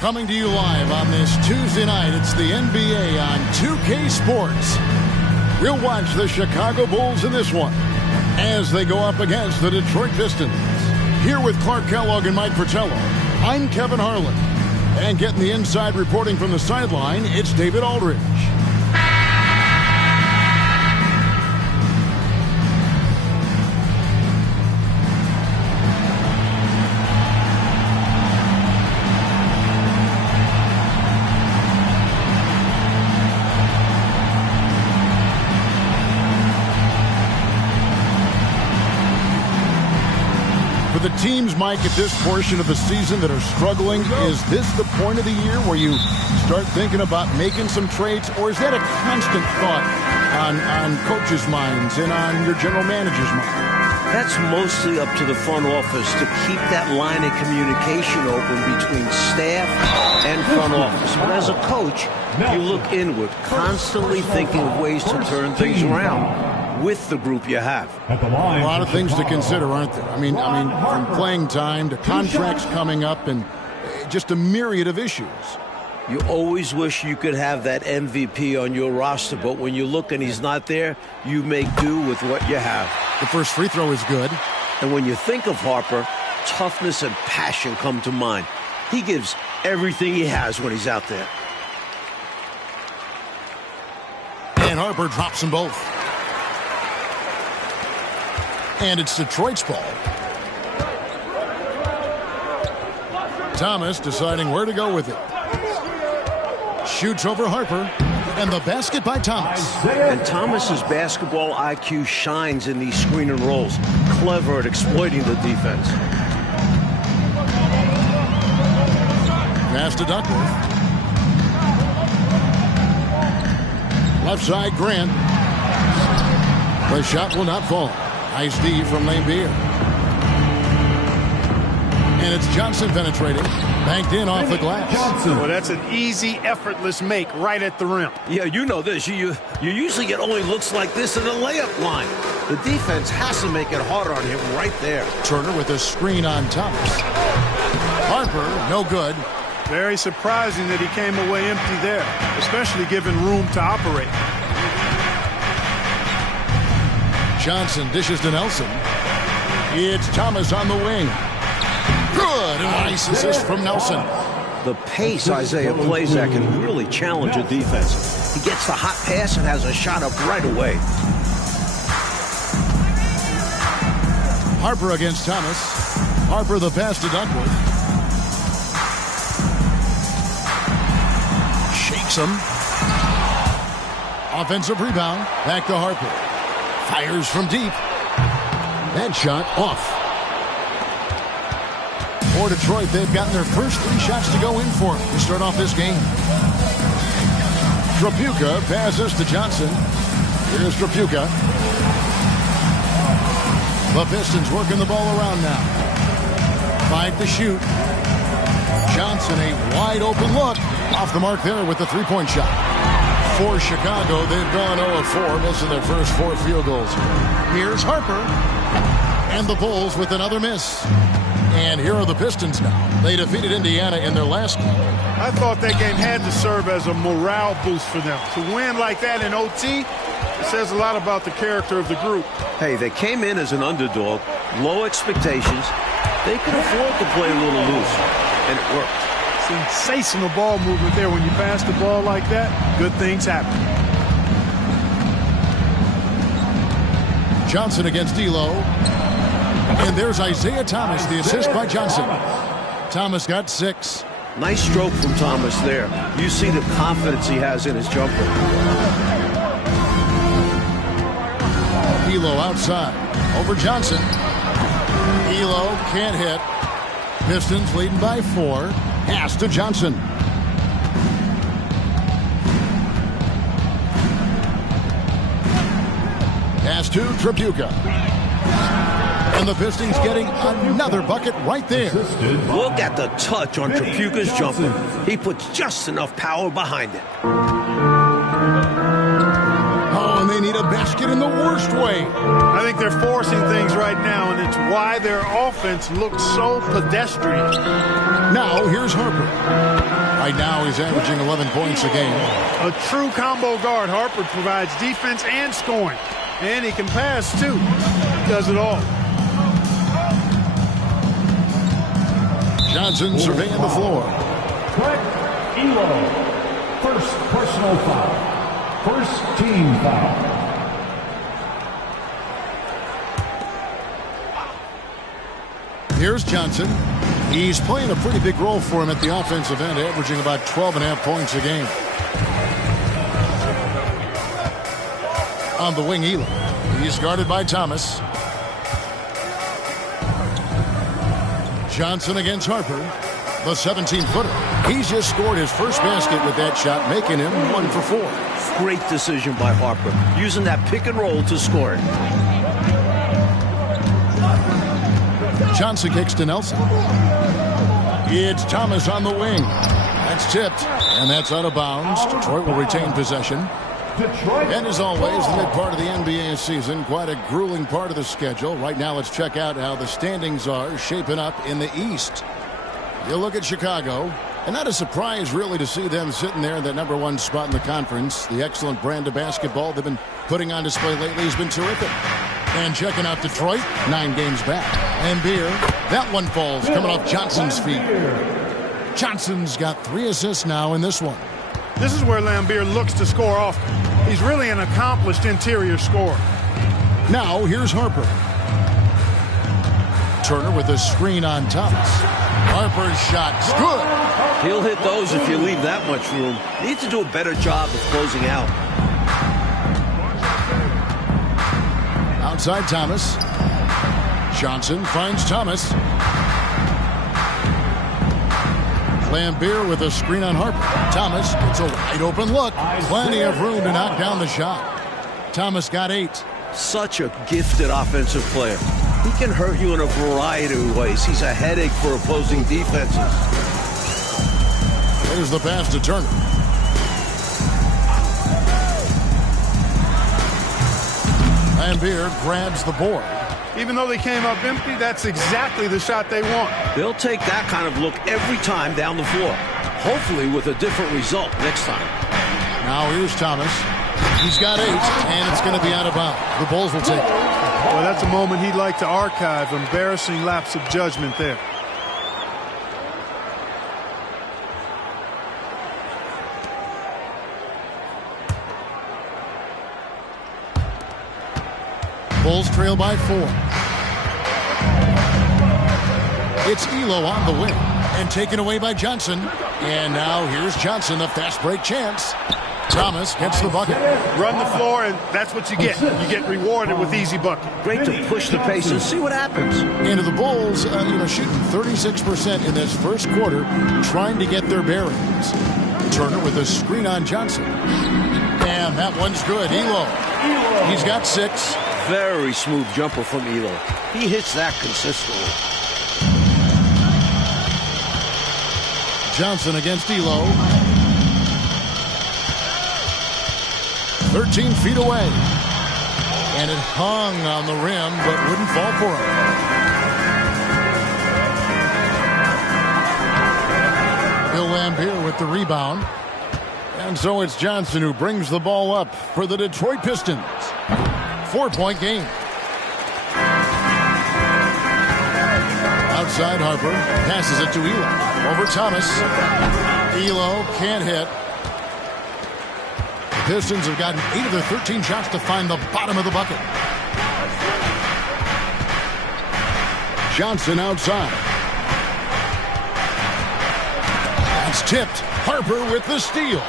Coming to you live on this Tuesday night, it's the NBA on 2K Sports. We'll watch the Chicago Bulls in this one as they go up against the Detroit Pistons. Here with Clark Kellogg and Mike Fratello, I'm Kevin Harlan. And getting the inside reporting from the sideline, it's David Aldridge. The teams, Mike, at this portion of the season that are struggling, is this the point of the year where you start thinking about making some trades, or is that a constant thought on coaches' minds and on your general manager's mind? That's mostly up to the front office to keep that line of communication open between staff and front office. But as a coach, you look inward, constantly thinking of ways to turn things around with the group you have. A lot of things to consider, aren't there? I mean, from playing time to contracts coming up and just a myriad of issues. You always wish you could have that MVP on your roster, but when you look and he's not there, you make do with what you have. The first free throw is good. And when you think of Harper, toughness and passion come to mind. He gives everything he has when he's out there. And Harper drops them both. And it's Detroit's ball. Thomas deciding where to go with it. Shoots over Harper. And the basket by Thomas. And Thomas's basketball IQ shines in these screen and rolls. Clever at exploiting the defense. Pass to Duckworth. Left side, Grant. The shot will not fall. Nice D from Laimbeer. And it's Johnson penetrating. Banked in off the glass. Well, that's an easy, effortless make right at the rim. Yeah, you know this. You usually get only looks like this in the layup line. The defense has to make it harder on him right there. Turner with a screen on Thomas. Harper, no good. Very surprising that he came away empty there, especially given room to operate. Johnson dishes to Nelson. It's Thomas on the wing. Good. A nice assist from Nelson. The pace Isiah plays at can really challenge a defense. He gets the hot pass and has a shot up right away. Harper against Thomas. Harper the pass to Duckworth. Shakes him. Offensive rebound. Back to Harper. Fires from deep. That shot off. For Detroit, they've gotten their first 3 shots to go in for to start off this game. Tripucka passes to Johnson. Here's Tripucka. The Pistons working the ball around now. 5 to shoot. Johnson, a wide open look. Off the mark there with the 3-point shot. For Chicago, they've gone 0-4, missing their first 4 field goals. Here's Harper. And the Bulls with another miss. And here are the Pistons now. They defeated Indiana in their last game. I thought that game had to serve as a morale boost for them. To win like that in OT, it says a lot about the character of the group. Hey, they came in as an underdog, low expectations. They could afford to play a little loose, and it worked. Sensational ball movement there. When you pass the ball like that, good things happen. Johnson against Ehlo. And there's Isiah Thomas, the assist by Johnson. Thomas got 6. Nice stroke from Thomas there. You see the confidence he has in his jumper. Ehlo outside. Over Johnson. Ehlo can't hit. Pistons leading by 4. Pass to Johnson. Pass to Tripucka. And the Pistons getting another bucket right there. Look at the touch on Tripucka's jumper. He puts just enough power behind it. Oh, and they need a basket in the worst way. I think they're forcing things right now, and it's why their offense looks so pedestrian. Now, here's Harper. Right now, he's averaging 11 points a game. A true combo guard. Harper provides defense and scoring. And he can pass, too. He does it all. Johnson surveying the floor. Craig Ehlo, first personal foul. First team foul. Here's Johnson. He's playing a pretty big role for him at the offensive end, averaging about 12.5 points a game. On the wing, Ehlo. He's guarded by Thomas. Johnson against Harper. The 17-footer. He's just scored his first basket with that shot, making him 1 for 4. Great decision by Harper, using that pick and roll to score it. Johnson kicks to Nelson. It's Thomas on the wing. That's tipped, and that's out of bounds. Detroit will retain possession. And as always, the mid part of the NBA season, quite a grueling part of the schedule. Right now, let's check out how the standings are shaping up in the East. You look at Chicago, and not a surprise, really, to see them sitting there in that #1 spot in the conference. The excellent brand of basketball they've been putting on display lately has been terrific. And checking out Detroit, 9 games back. Laimbeer, that one falls, coming off Johnson's feet. Johnson's got 3 assists now in this one. This is where Laimbeer looks to score often. He's really an accomplished interior scorer. Now, here's Harper. Turner with a screen on Thomas. Harper's shot's good. He'll hit those if you leave that much room. You need to do a better job of closing out. Outside Thomas. Johnson finds Thomas. Laimbeer with a screen on Harper. Thomas gets a wide open look. Plenty of room to knock down the shot. Thomas got 8. Such a gifted offensive player. He can hurt you in a variety of ways. He's a headache for opposing defenses. There's the pass to Turner. Laimbeer grabs the board. Even though they came up empty, that's exactly the shot they want. They'll take that kind of look every time down the floor. Hopefully with a different result next time. Now here's Thomas. He's got 8, and it's going to be out of bounds. The Bulls will take it. Well, that's a moment he'd like to archive. Embarrassing lapse of judgment there. Bulls trail by 4. It's Ehlo on the wing and taken away by Johnson. And now here's Johnson, the fast break chance. Thomas gets the bucket. Run the floor, and that's what you get. You get rewarded with easy bucket. Great to push the pace and see what happens. Into the Bulls, shooting 36% in this first quarter, trying to get their bearings. Turner with a screen on Johnson. And that one's good. Ehlo. He's got 6. Very smooth jumper from Ehlo. He hits that consistently. Johnson against Ehlo. 13 feet away. And it hung on the rim, but wouldn't fall for him. Bill Laimbeer with the rebound. And so it's Johnson who brings the ball up for the Detroit Pistons. 4-point game. Outside Harper. Passes it to Ehlo. Over Thomas. Ehlo can't hit. The Pistons have gotten 8 of their 13 shots to find the bottom of the bucket. Johnson outside. That's tipped. Harper with the steal.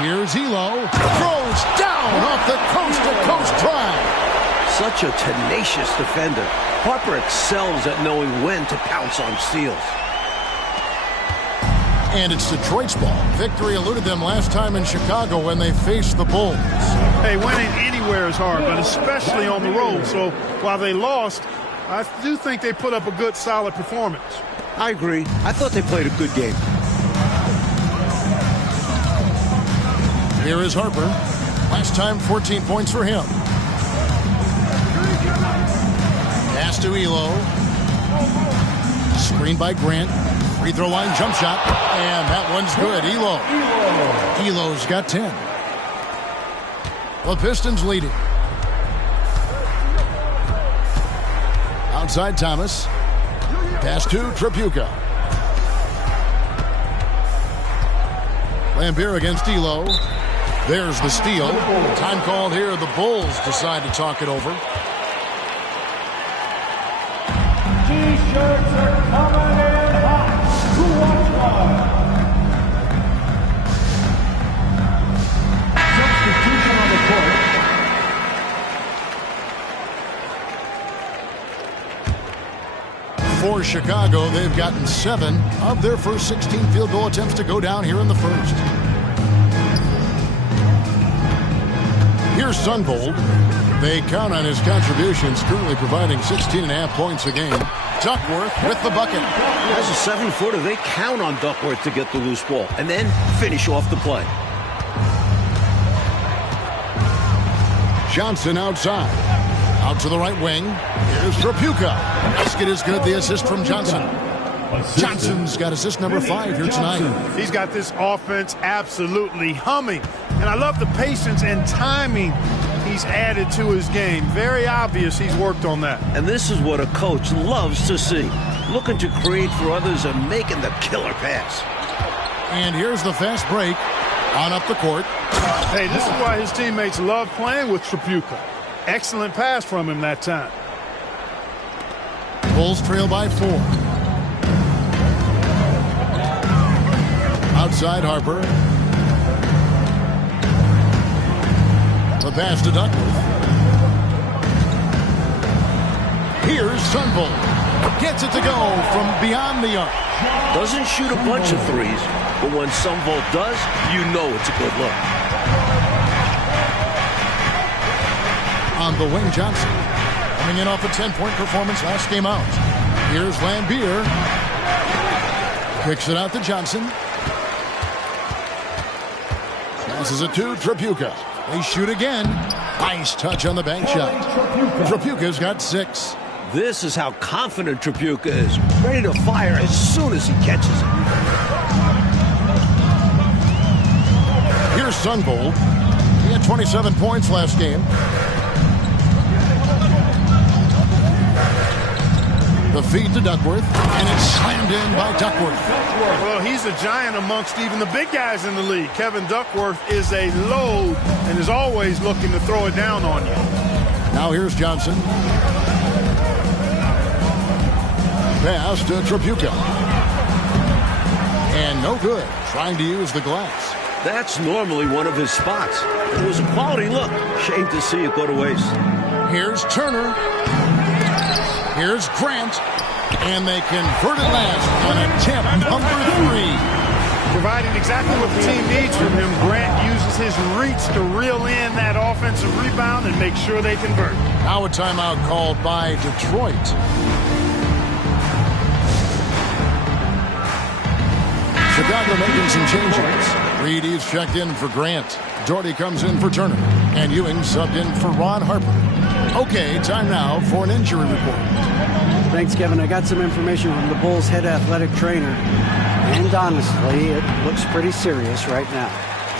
Here's Ehlo. Throws down off the coast-to-coast drive. Such a tenacious defender. Harper excels at knowing when to pounce on steals. And it's Detroit's ball. Victory eluded them last time in Chicago when they faced the Bulls. Hey, winning anywhere is hard, but especially on the road. So while they lost, I do think they put up a good, solid performance. I agree. I thought they played a good game. Here is Harper. Last time, 14 points for him. Pass to Ehlo. Screen by Grant. Free throw line jump shot. And that one's good. Ehlo. Elo's got 10. The Pistons leading. Outside Thomas. Pass to Tripucka. Laimbeer against Ehlo. There's the steal. Time called here. The Bulls decide to talk it over. T-shirts are coming in hot. 2 on 1. Substitution on the court. For Chicago, they've gotten 7 of their first 16 field goal attempts to go down here in the first. Here's Sundvold. They count on his contributions, currently providing 16.5 points a game. Duckworth with the bucket. As a 7-footer, they count on Duckworth to get the loose ball and then finish off the play. Johnson outside. Out to the right wing. Here's Tripucka. Basket is good. The assist from Johnson. Johnson's got assist number 5 here tonight. He's got this offense absolutely humming. And I love the patience and timing he's added to his game. Very obvious he's worked on that. And this is what a coach loves to see. Looking to create for others and making the killer pass. And here's the fast break on up the court. Hey, this is why his teammates love playing with Tripucka. Excellent pass from him that time. Bulls trail by 4. Outside Harper. The pass to Duckworth. Here's Sundvold. Gets it to go from beyond the arc. Doesn't shoot a bunch of threes, but when Sundvold does, you know it's a good look. On the wing, Johnson. Coming in off a 10-point performance last game out. Here's Laimbeer. Kicks it out to Johnson. Passes it to Tripucka. They shoot again. Nice touch on the bank shot. Tripucka's got 6. This is how confident Tripucka is. Ready to fire as soon as he catches it. Here's Sundvold. He had 27 points last game. The feed to Duckworth, and it's slammed in by Duckworth. Well, he's a giant amongst even the big guys in the league. Kevin Duckworth is a load and is always looking to throw it down on you. Now here's Johnson. Pass to Tripucka. And no good. Trying to use the glass. That's normally one of his spots. It was a quality look. Shame to see it go to waste. Here's Turner. Here's Grant. And they convert it last on attempt number 3. Providing exactly what the team needs from him, Grant uses his reach to reel in that offensive rebound and make sure they convert. Now a timeout called by Detroit. Chicago making some changes. Reedy's checked in for Grant. Doherty comes in for Turner. And Ewing subbed in for Ron Harper. Okay, time now for an injury report. Thanks, Kevin. I got some information from the Bulls' head athletic trainer. And honestly, it looks pretty serious right now.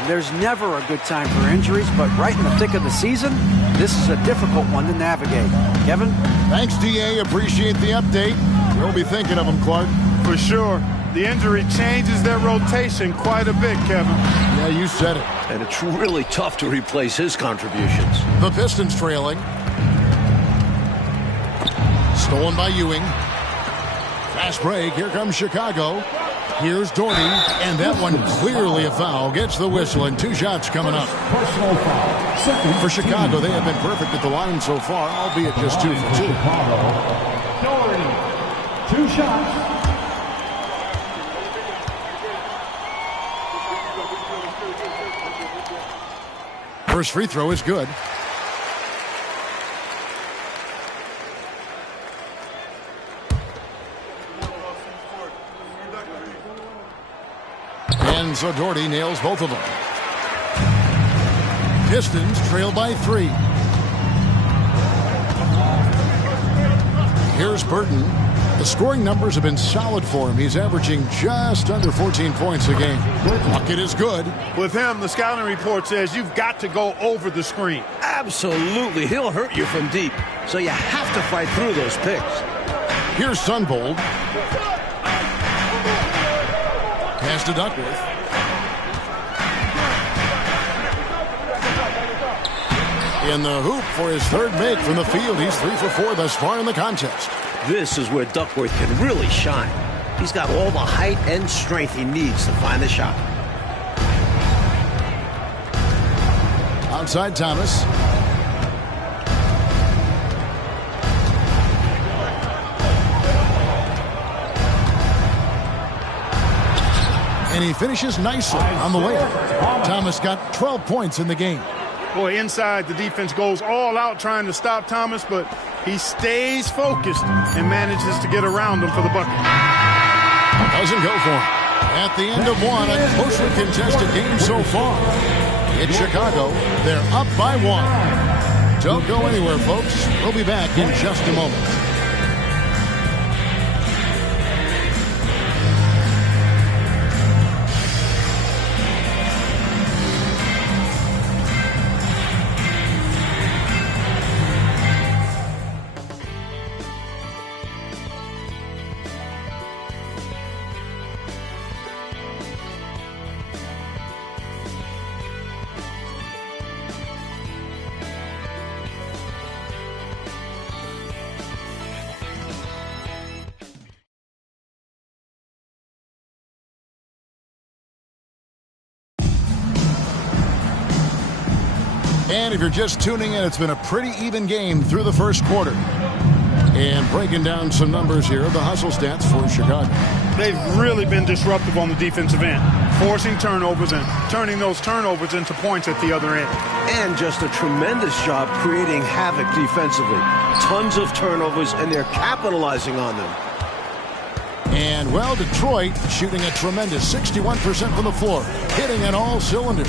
There's never a good time for injuries, but right in the thick of the season, this is a difficult one to navigate. Kevin? Thanks, DA. Appreciate the update. We'll be thinking of him, Clark. For sure. The injury changes their rotation quite a bit, Kevin. Yeah, you said it. And it's really tough to replace his contributions. The Pistons trailing. Stolen by Ewing. Fast break. Here comes Chicago. Here's Doherty. And that one clearly a foul. Gets the whistle and 2 shots coming up. Personal foul. For Chicago, they have been perfect at the line so far, albeit just 2 for 2. Doherty. 2 shots. First free throw is good. so Doherty nails both of them. Pistons trail by 3. Here's Burton. The scoring numbers have been solid for him. He's averaging just under 14 points a game. Bucket is good. With him, the scouting report says you've got to go over the screen. Absolutely. He'll hurt you from deep. So you have to fight through those picks. Here's Sundvold. Pass to Duckworth. In the hoop for his third make from the field. He's 3 for 4 thus far in the contest. This is where Duckworth can really shine. He's got all the height and strength he needs to find the shot. Outside Thomas. And he finishes nicely on the way. Thomas got 12 points in the game. Boy, inside, the defense goes all out trying to stop Thomas, but he stays focused and manages to get around him for the bucket. Doesn't go for him. At the end of one, a closely contested game so far. In Chicago, they're up by 1. Don't go anywhere, folks. We'll be back in just a moment. And if you're just tuning in, it's been a pretty even game through the first quarter. And breaking down some numbers here, the hustle stats for Chicago. They've really been disruptive on the defensive end, forcing turnovers and turning those turnovers into points at the other end. And just a tremendous job creating havoc defensively. Tons of turnovers, and they're capitalizing on them. And, well, Detroit shooting a tremendous 61% from the floor, hitting on all cylinders.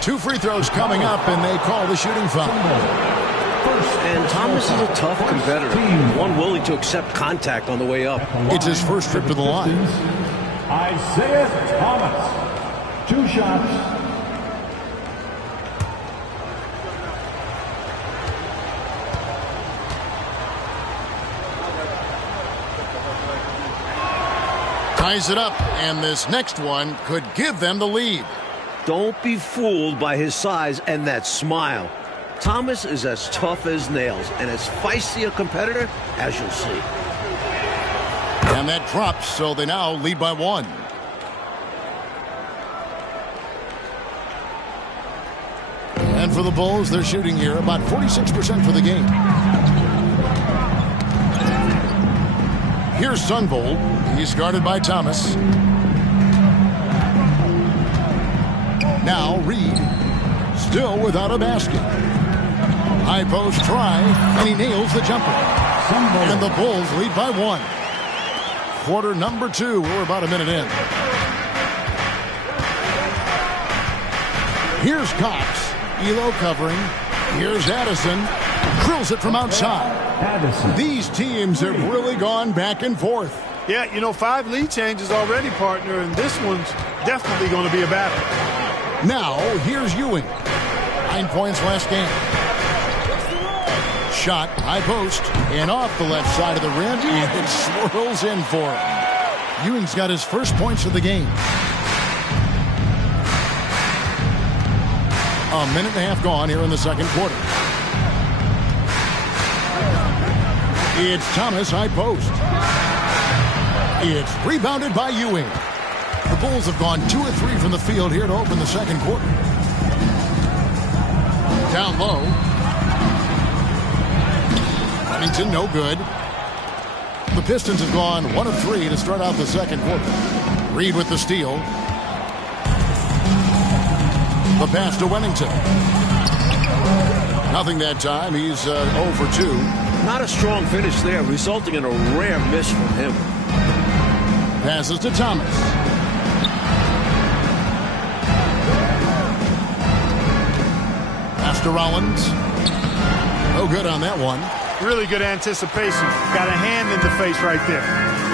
Two free throws coming up, and they call the shooting foul. And Thomas is a tough competitor, one willing to accept contact on the way up. It's his first trip to the line. Isiah Thomas. 2 shots. Ties it up, and this next one could give them the lead. Don't be fooled by his size and that smile. Thomas is as tough as nails and as feisty a competitor as you'll see. And that drops, so they now lead by 1. And for the Bulls, they're shooting here about 46% for the game. Here's Sundvold. He's guarded by Thomas. Now Reed, still without a basket. High post try, and he nails the jumper. And the Bulls lead by 1. Quarter number 2, we're about a minute in. Here's Cox, Ehlo covering. Here's Addison, drills it from outside. These teams have really gone back and forth. Yeah, 5 lead changes already, partner, and this one's definitely going to be a battle. Now, here's Ewing. 9 points last game. Shot, high post, and off the left side of the rim, and it swirls in for him. Ewing's got his first points of the game. A minute and a half gone here in the second quarter. It's Thomas, high post. It's rebounded by Ewing. The Bulls have gone 2 of 3 from the field here to open the second quarter. Down low. Remington, no good. The Pistons have gone 1 of 3 to start out the second quarter. Reed with the steal. The pass to Wennington. Nothing that time. He's 0 for 2. Not a strong finish there, resulting in a rare miss from him. Passes to Thomas. Pass to Rollins. No good on that one. Really good anticipation. Got a hand in the face right there.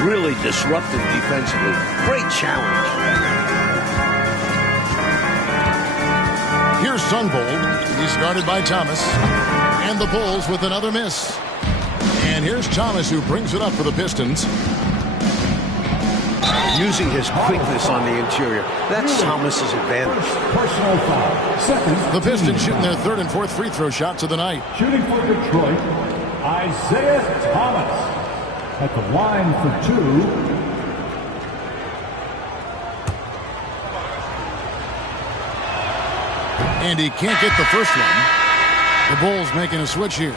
Really disruptive defensively. Great challenge. Here's Sundvold. He's guarded by Thomas. And the Bulls with another miss. And here's Thomas, who brings it up for the Pistons. Using his quickness on the interior. That's Thomas's advantage. Personal foul. Second. The Pistons shooting their third and fourth free throw shots of the night. Shooting for Detroit, Isiah Thomas. At the line for 2. And he can't get the first one. The Bulls making a switch here.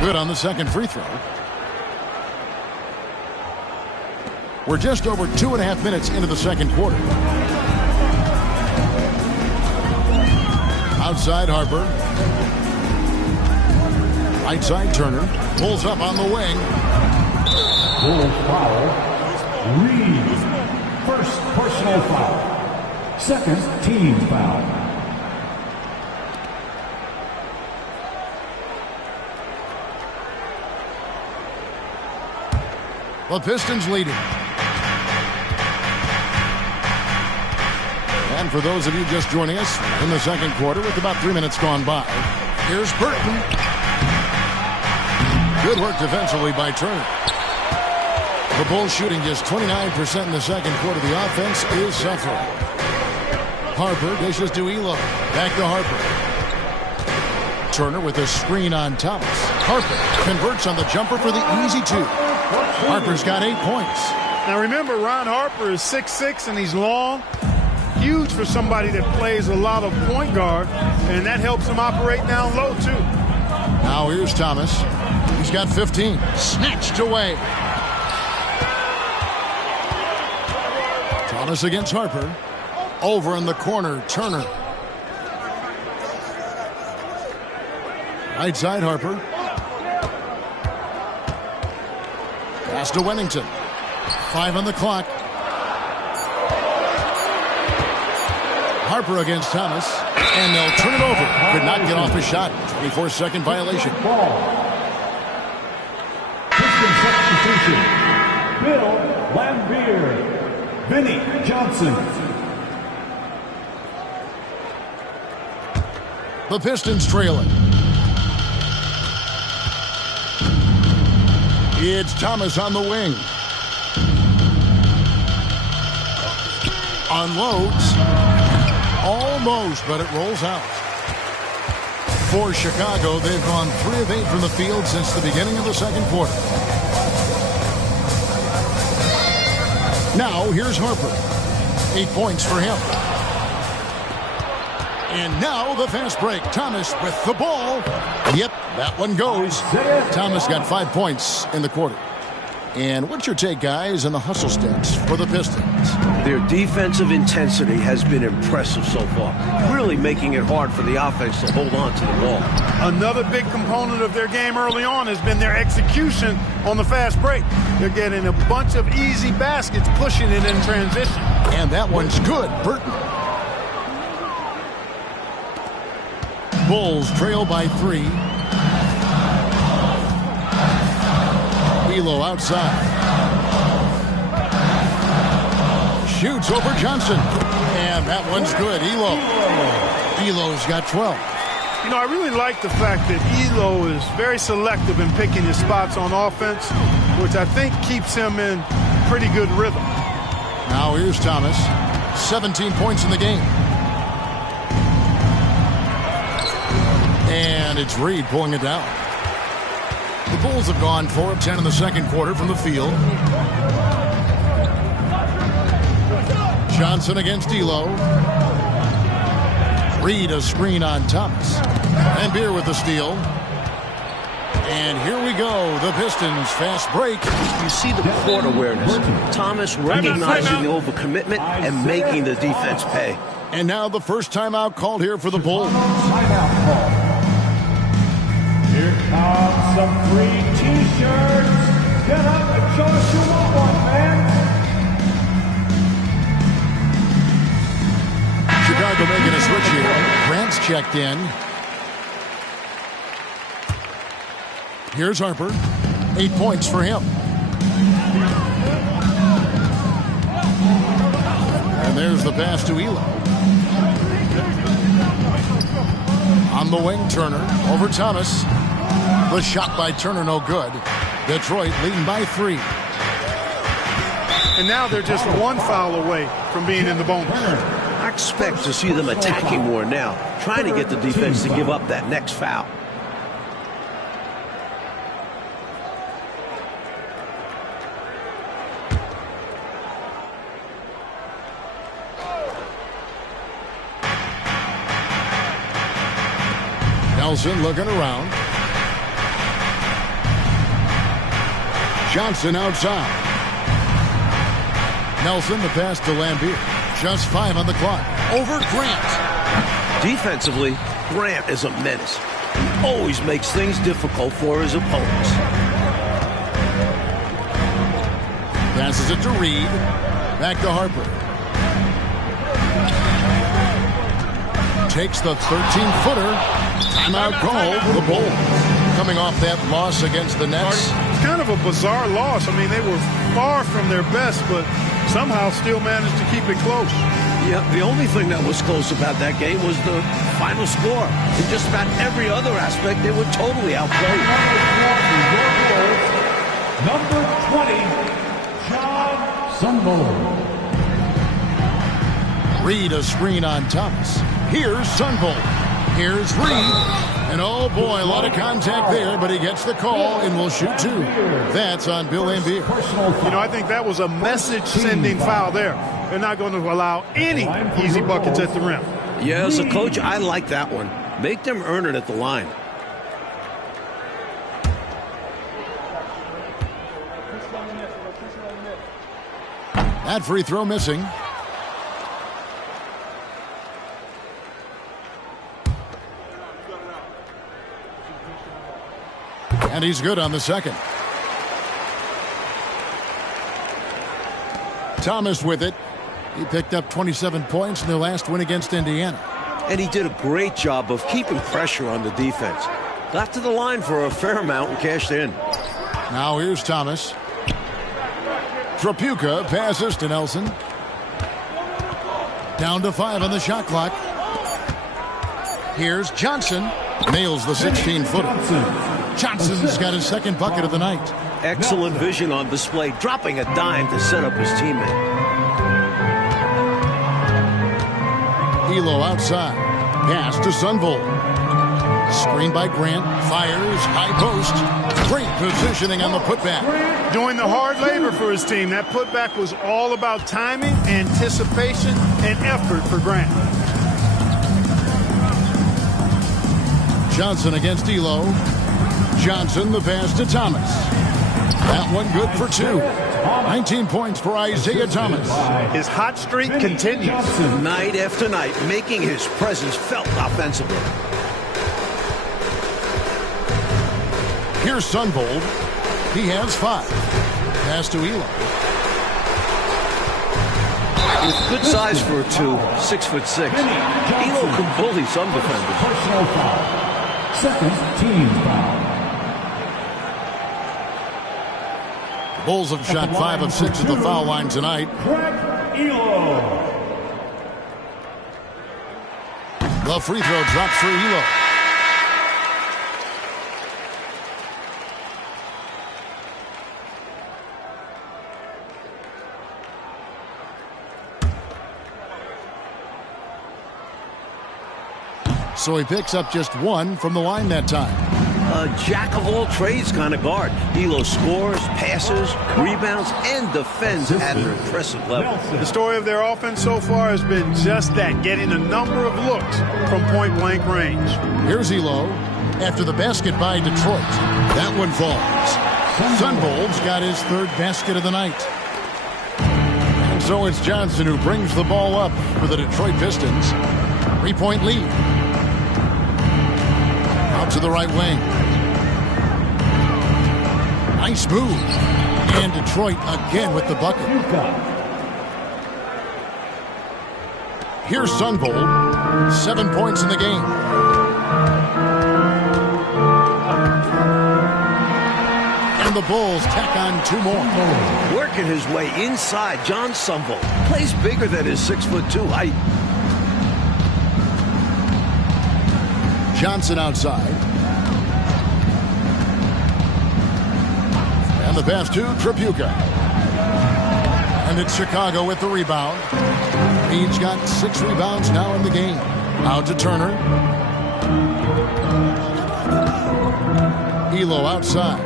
Good on the second free throw. We're just over 2.5 minutes into the second quarter. Outside Harper. Right side Turner. Pulls up on the wing. Bulls foul. Reed. First personal foul. Second team foul. The Pistons leading. And for those of you just joining us in the second quarter with about 3 minutes gone by, here's Burton. Good work defensively by Turner. The Bulls shooting just 29% in the second quarter. The offense is suffering. Harper dishes to Ehlo. Back to Harper. Turner with a screen on Thomas. Harper converts on the jumper for the easy 2. Harper's got 8 points. Now remember, Ron Harper is 6'6", and he's long. Huge for somebody that plays a lot of point guard, and that helps him operate down low, too. Now here's Thomas. He's got 15. Snatched away. Thomas against Harper. Over in the corner, Turner. Right side, Harper. Pass to Wennington. 5 on the clock. Harper against Thomas. And they'll turn it over. Could not get off a shot. 24-second violation. Pistons substitution. Bill Laimbeer. Vinny Johnson. The Pistons trailing. It's Thomas on the wing. Unloads. Almost, but it rolls out. For Chicago, they've gone 3 of 8 from the field since the beginning of the second quarter. Now, here's Harper. 8 points for him. And now the fast break. Thomas with the ball. Yep, that one goes. Thomas got 5 points in the quarter. And what's your take, guys, on the hustle stats for the Pistons? Their defensive intensity has been impressive so far, really making it hard for the offense to hold on to the ball. Another big component of their game early on has been their execution on the fast break. They're getting a bunch of easy baskets, pushing it in transition. And that one's good. Burton. Bulls trail by 3. Ehlo outside. Shoots over Johnson. And that one's good. Ehlo's got 12. You know, I really like the fact that Ehlo is very selective in picking his spots on offense, which I think keeps him in pretty good rhythm. Now here's Thomas. 17 points in the game. And it's Reed pulling it down. The Bulls have gone 4 of 10 in the second quarter from the field. Johnson against Ehlo. Reed a screen on Thomas. Laimbeer with the steal. And here we go. The Pistons fast break. You see the court awareness. Thomas recognizing the overcommitment and making the defense pay. And now the first timeout called here for the Bulls. some free T-shirts. Get up and show us you want one, man. Chicago making a switch here. Grant's checked in. Here's Harper. 8 points for him. And there's the pass to Ehlo. On the wing, Turner. Over Thomas. The shot by Turner, no good. Detroit leading by 3. And now they're just one foul away from being in the bonus. I expect to see them attacking more now, trying to get the defense to give up that next foul. Nelson looking around. Johnson outside. Nelson, the pass to Laimbeer. Just 5 on the clock. Over Grant. Defensively, Grant is a menace. He always makes things difficult for his opponents. Passes it to Reed. Back to Harper. Takes the 13-footer. Timeout call for the Bulls. Coming off that loss against the Nets. It's kind of a bizarre loss. I mean, they were far from their best, but somehow still managed to keep it close. Yeah, the only thing that was close about that game was the final score. In just about every other aspect, they were totally outplayed. Number 20, Jon Sundvold. Reed a screen on Thomas. Here's Sundvold. Here's Reed. And oh boy, a lot of contact there, but he gets the call and will shoot 2. That's on Bill Laimbeer. You know, I think that was a message-sending foul there. They're not going to allow any easy buckets at the rim. Yeah, as a coach, I like that one. Make them earn it at the line. That free throw missing. And he's good on the second. Thomas with it. He picked up 27 points in their last win against Indiana. And he did a great job of keeping pressure on the defense. Got to the line for a fair amount and cashed in. Now here's Thomas. Tripucka passes to Nelson. Down to 5 on the shot clock. Here's Johnson. Nails the 16-footer. Johnson's got his second bucket of the night. Excellent vision on display, dropping a dime to set up his teammate. Ehlo outside. Pass to Sundvold. Screen by Grant. Fires. High post. Great positioning on the putback. Doing the hard labor for his team. That putback was all about timing, anticipation, and effort for Grant. Johnson against Ehlo. Johnson, the pass to Thomas. That one good for 2. 19 points for Isiah Thomas. His hot streak continues. Night after night, making his presence felt offensively. Here's Sundvold. He has 5. Pass to Ehlo. With good size for a 2, 6'6". Ehlo can bully some defenders. Personal foul. Second team foul. Bulls have shot 5 of 6 at the foul line tonight. Craig Ehlo. The free throw drops for Ehlo. So he picks up just 1 from the line that time. A jack-of-all-trades kind of guard. Ehlo scores, passes, rebounds, and defends at an impressive level. The story of their offense so far has been just that, getting a number of looks from point-blank range. Here's Ehlo after the basket by Detroit. That one falls. Sundvold's got his 3rd basket of the night. And so it's Johnson who brings the ball up for the Detroit Pistons. 3-point lead. Out to the right wing. Nice move. And Detroit again with the bucket. Here's Sundvold. 7 points in the game. And the Bulls tack on 2 more. Working his way inside, Jon Sundvold plays bigger than his 6'2" height. Johnson outside. And the pass to Tripucka. And it's Chicago with the rebound. He's got 6 rebounds now in the game. Out to Turner. Ehlo outside.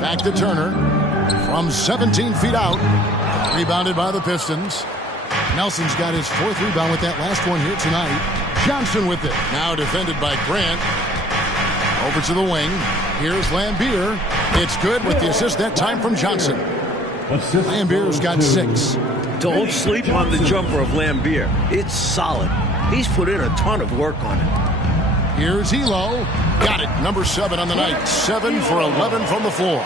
Back to Turner. From 17 feet out. Rebounded by the Pistons. Nelson's got his 4th rebound with that last one here tonight. Johnson with it. Now defended by Grant. Over to the wing. Here's Laimbeer. It's good with the assist that time from Johnson. Laimbeer's got 6. Don't sleep on the jumper of Laimbeer. It's solid. He's put in a ton of work on it. Here's Ehlo. Got it. Number 7 on the night. 7 for 11 from the floor.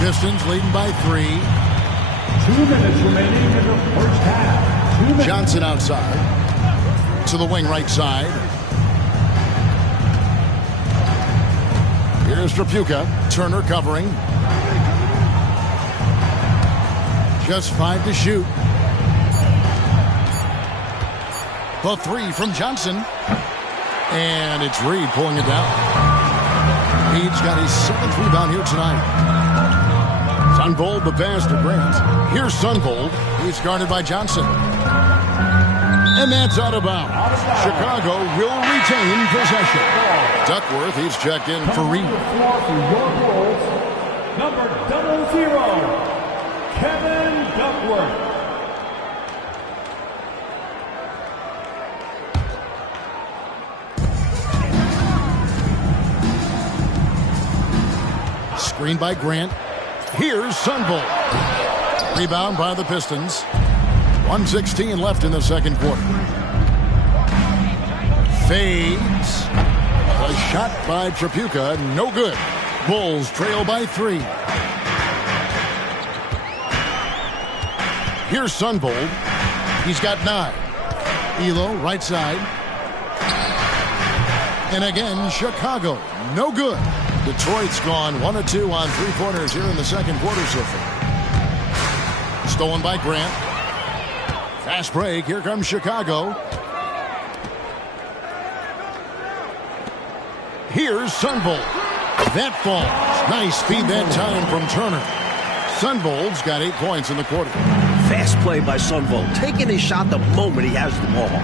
Pistons leading by 3. 2 minutes remaining in the first half. Johnson outside. To the wing right side. Here's Tripucka. Turner covering. Just 5 to shoot. The 3 from Johnson. And it's Reed pulling it down. Reed's got his 7th rebound here tonight. Sundvold the pass to Grant. Here's Sundvold. He's guarded by Johnson. And that's out of bounds. Chicago will retain possession. Duckworth, he's checked in for Reed. Number 00, Kevin Duckworth. Screen by Grant. Here's Sundvold. Rebound by the Pistons. 1:16 left in the second quarter. Fades. A shot by Tripucka. No good. Bulls trail by 3. Here's Sundvold. He's got 9. Ehlo right side. And again, Chicago. No good. Detroit's gone 1 of 2 on 3-pointers here in the second quarter so far. Stolen by Grant. Fast break. Here comes Chicago. Here's Sundvold. That falls. Nice feed that time from Turner. Sundvold's got 8 points in the quarter. Fast play by Sundvold. Taking his shot the moment he has the ball.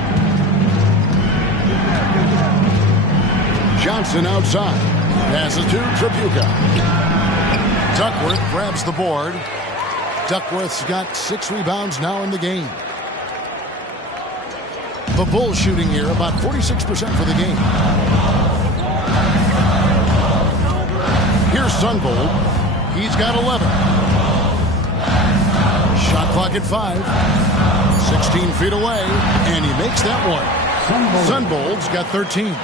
Johnson outside. Passes to Tripucka. Duckworth grabs the board. Duckworth's got 6 rebounds now in the game. The Bulls shooting here about 46% for the game. Here's Sundvold. He's got 11. Shot clock at 5. 16 feet away, and he makes that one. Sundvold's got 13.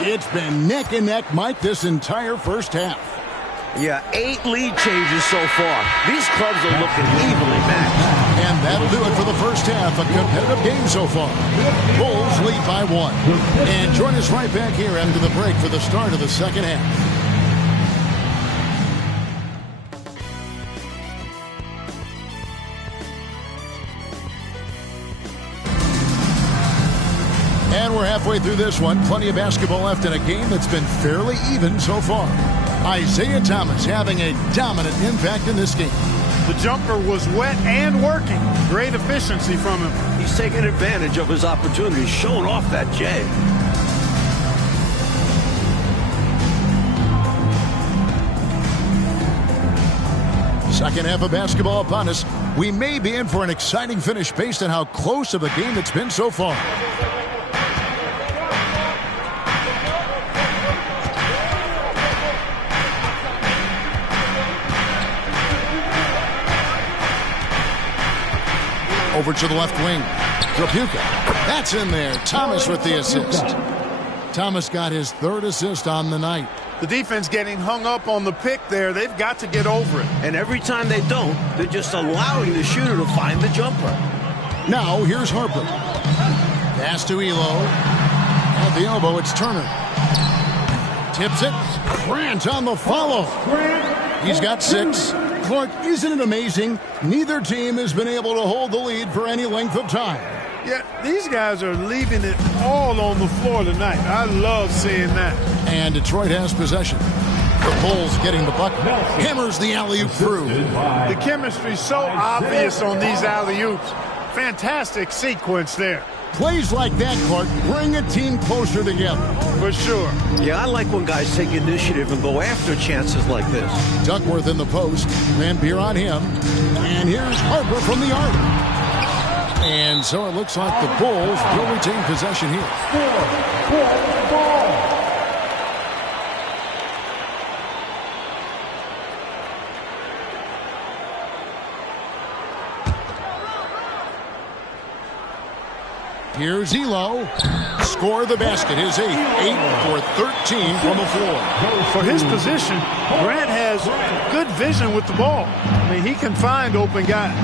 It's been neck and neck, Mike, this entire first half. Yeah, 8 lead changes so far. These clubs are looking evenly matched. And that'll do it for the first half. A competitive game so far. Bulls lead by 1. And join us right back here after the break for the start of the second half. And we're halfway through this one. Plenty of basketball left in a game that's been fairly even so far. Isiah Thomas having a dominant impact in this game. The jumper was wet and working. Great efficiency from him. He's taking advantage of his opportunity, showing off that J. Second half of basketball upon us. We may be in for an exciting finish based on how close of a game it's been so far. Over to the left wing. Tripucka. That's in there. Thomas with the assist. Thomas got his 3rd assist on the night. The defense getting hung up on the pick there. They've got to get over it. And every time they don't, they're just allowing the shooter to find the jumper. Now here's Harper. Pass to Ehlo. At the elbow, it's Turner. Tips it. Grant on the follow. He's got 6. Clark, isn't it amazing? Neither team has been able to hold the lead for any length of time. Yeah, these guys are leaving it all on the floor tonight. I love seeing that. And Detroit has possession. The Bulls getting the bucket. Hammers the alley-oop through. The chemistry's so obvious on these alley-oops. Fantastic sequence there. Plays like that, Clark, bring a team closer together. For sure. Yeah, I like when guys take initiative and go after chances like this. Duckworth in the post. Laimbeer on him. And here's Harper from the arc. And so it looks like the Bulls will retain possession here. Here's Ehlo. Score the basket. His 8 for 13 from the floor. For his position, Grant has good vision with the ball. I mean, he can find open guys.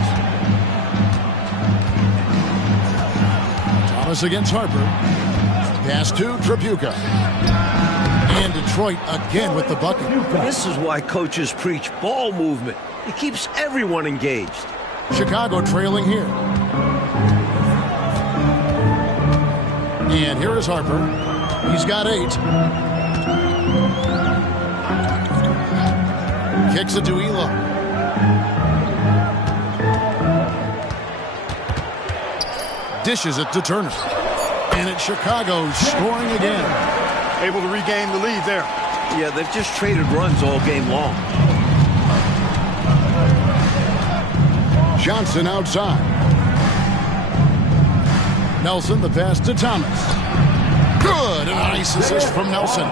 Thomas against Harper. Pass to Tripucka. And Detroit again with the bucket. This is why coaches preach ball movement. It keeps everyone engaged. Chicago trailing here. And here is Harper. He's got 8. Kicks it to Ehlo. Dishes it to Turner. And it's Chicago scoring again. Able to regain the lead there. Yeah, they've just traded runs all game long. Johnson outside. Nelson, the pass to Thomas. Good. A nice assist from Nelson.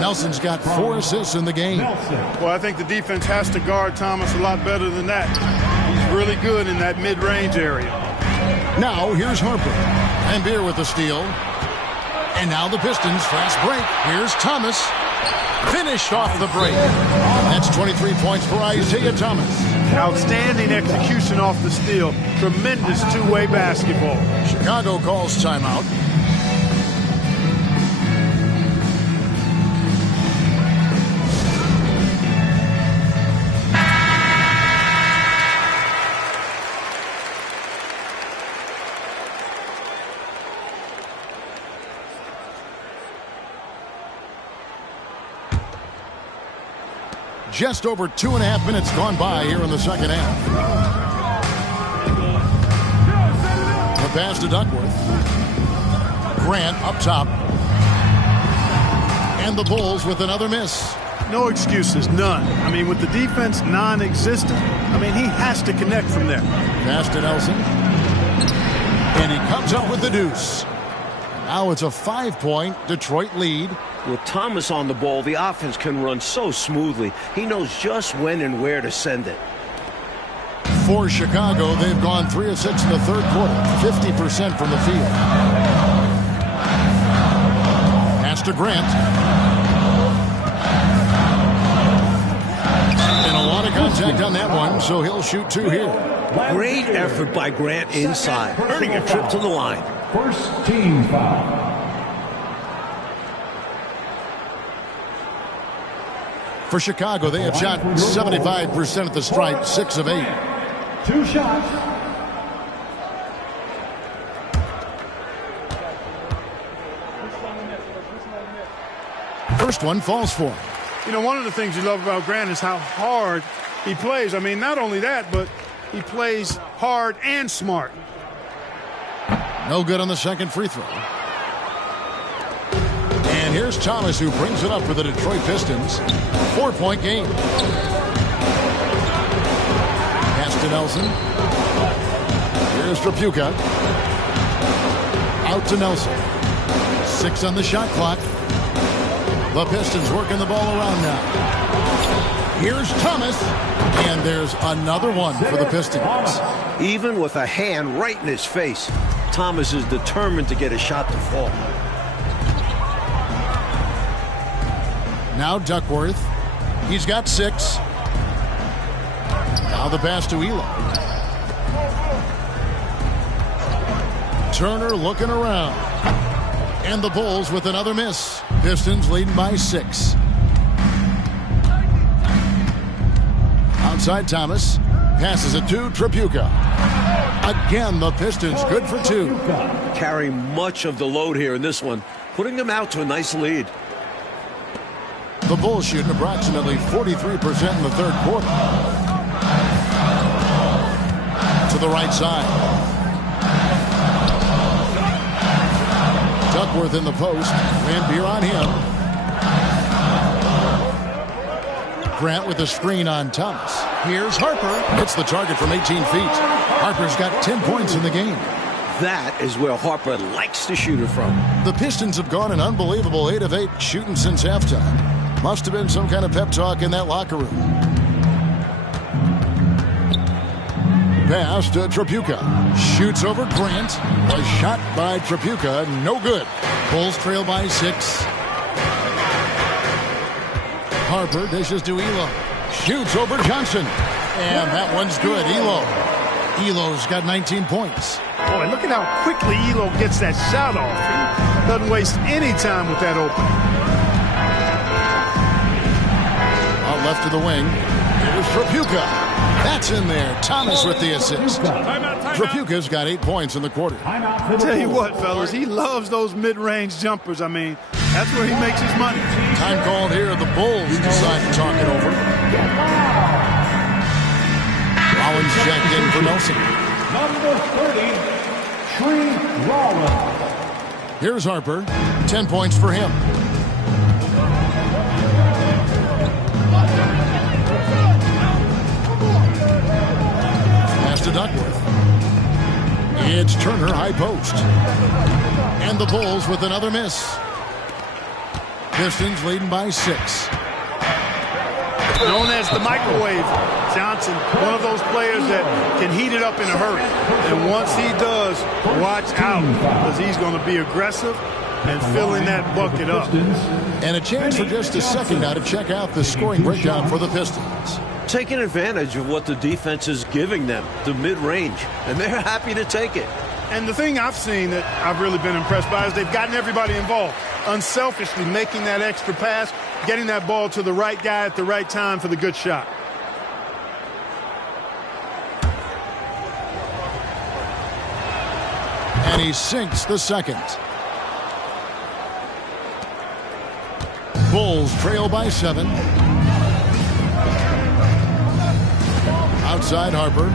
Nelson's got 4 assists in the game. Well, I think the defense has to guard Thomas a lot better than that. He's really good in that mid-range area. Now here's Harper. Laimbeer with the steal. And now the Pistons fast break. Here's Thomas. Finished off the break. That's 23 points for Isiah Thomas. Outstanding execution off the steal. Tremendous two-way basketball. Chicago calls timeout. Just over 2.5 minutes gone by here in the second half. The pass to Duckworth. Grant up top. And the Bulls with another miss. No excuses, none. I mean, with the defense non-existent, I mean, he has to connect from there. Pass to Nelson. And he comes up with the deuce. Now it's a 5-point Detroit lead. With Thomas on the ball, the offense can run so smoothly. He knows just when and where to send it. For Chicago, they've gone 3 of 6 in the third quarter, 50% from the field. Pass to Grant. And a lot of contact on that one, so he'll shoot 2 here. Great effort by Grant inside, earning a trip to the line. First team foul. For Chicago, they have shot 75% at the stripe, 6 of 8. 2 shots. First one falls for him. You know, one of the things you love about Grant is how hard he plays. I mean, not only that, but he plays hard and smart. No good on the second free throw. And here's Thomas, who brings it up for the Detroit Pistons. 4-point game. Pass to Nelson. Here's Tripucka. Out to Nelson. 6 on the shot clock. The Pistons working the ball around now. Here's Thomas. And there's another one for the Pistons. Even with a hand right in his face, Thomas is determined to get a shot to fall. Now Duckworth. He's got 6. Now the pass to Ehlo. Turner looking around. And the Bulls with another miss. Pistons leading by 6. Outside Thomas. Passes it to Tripucka. Again, the Pistons good for 2. Carrying much of the load here in this one, putting them out to a nice lead. The Bulls shooting approximately 43% in the third quarter. To the right side. Duckworth in the post. Laimbeer on him. Grant with the screen on Thomas. Here's Harper. Hits the target from 18 feet. Harper's got 10 points in the game. That is where Harper likes to shoot it from. The Pistons have gone an unbelievable 8 of 8 shooting since halftime. Must have been some kind of pep talk in that locker room. Pass to Tripucka. Shoots over Grant. A shot by Tripucka. No good. Bulls trail by 6. Harper dishes to Ehlo. Shoots over Johnson. And that one's good. Elo's got 19 points. Boy, look at how quickly Ehlo gets that shot off. He doesn't waste any time with that opening. Out left to the wing. Here's Tripucka. That's in there. Thomas with the assist. Tripucka's got 8 points in the quarter. I tell you what, fellas, he loves those mid-range jumpers. I mean, that's where he makes his money. Time called here. The Bulls decide to talk it over. Rollins checked in for Nelson. Number 30, Tree Rollins. Here's Harper. 10 points for him. Pass to Duckworth. It's Turner high post. And the Bulls with another miss. Pistons leading by 6. Known as the microwave, Johnson, one of those players that can heat it up in a hurry. And once he does, watch out, because he's going to be aggressive and filling that bucket up. And a chance for just a second now to check out the scoring breakdown for the Pistons. Taking advantage of what the defense is giving them, the mid-range, and they're happy to take it. And the thing I've seen that I've really been impressed by is they've gotten everybody involved, unselfishly making that extra pass, getting that ball to the right guy at the right time for the good shot. And he sinks the second. Bulls trail by 7. Outside Harper.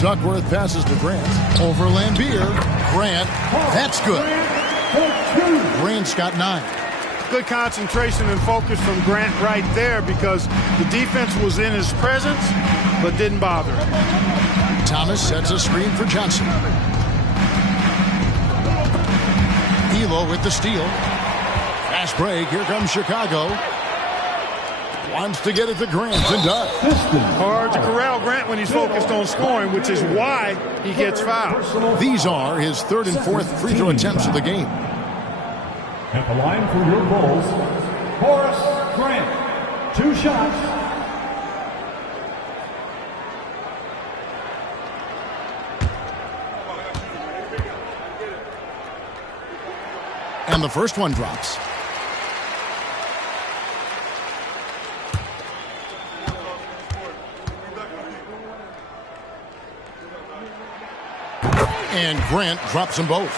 Duckworth passes to Grant. Over Laimbeer. Grant. That's good. Grant's got 9. Good concentration and focus from Grant right there, because the defense was in his presence but didn't bother him. Thomas sets a screen for Johnson. Ehlo with the steal. Fast break. Here comes Chicago. Wants to get it to Grant and does. Hard to corral Grant when he's focused on scoring, which is why he gets fouled. These are his 3rd and 4th free throw attempts of the game. At the line for your Bulls, Horace Grant. 2 shots. And the first one drops. And Grant drops them both.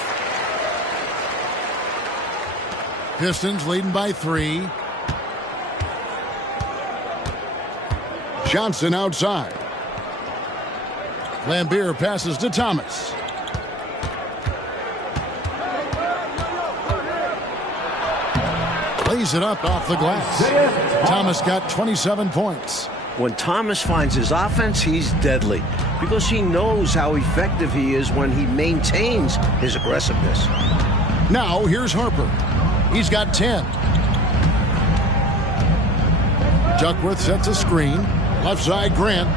Pistons leading by 3. Johnson outside. Laimbeer passes to Thomas. Lays it up off the glass. Thomas got 27 points. When Thomas finds his offense, he's deadly, because he knows how effective he is when he maintains his aggressiveness. Now here's Harper. He's got 10. Duckworth sets a screen. Left side, Grant.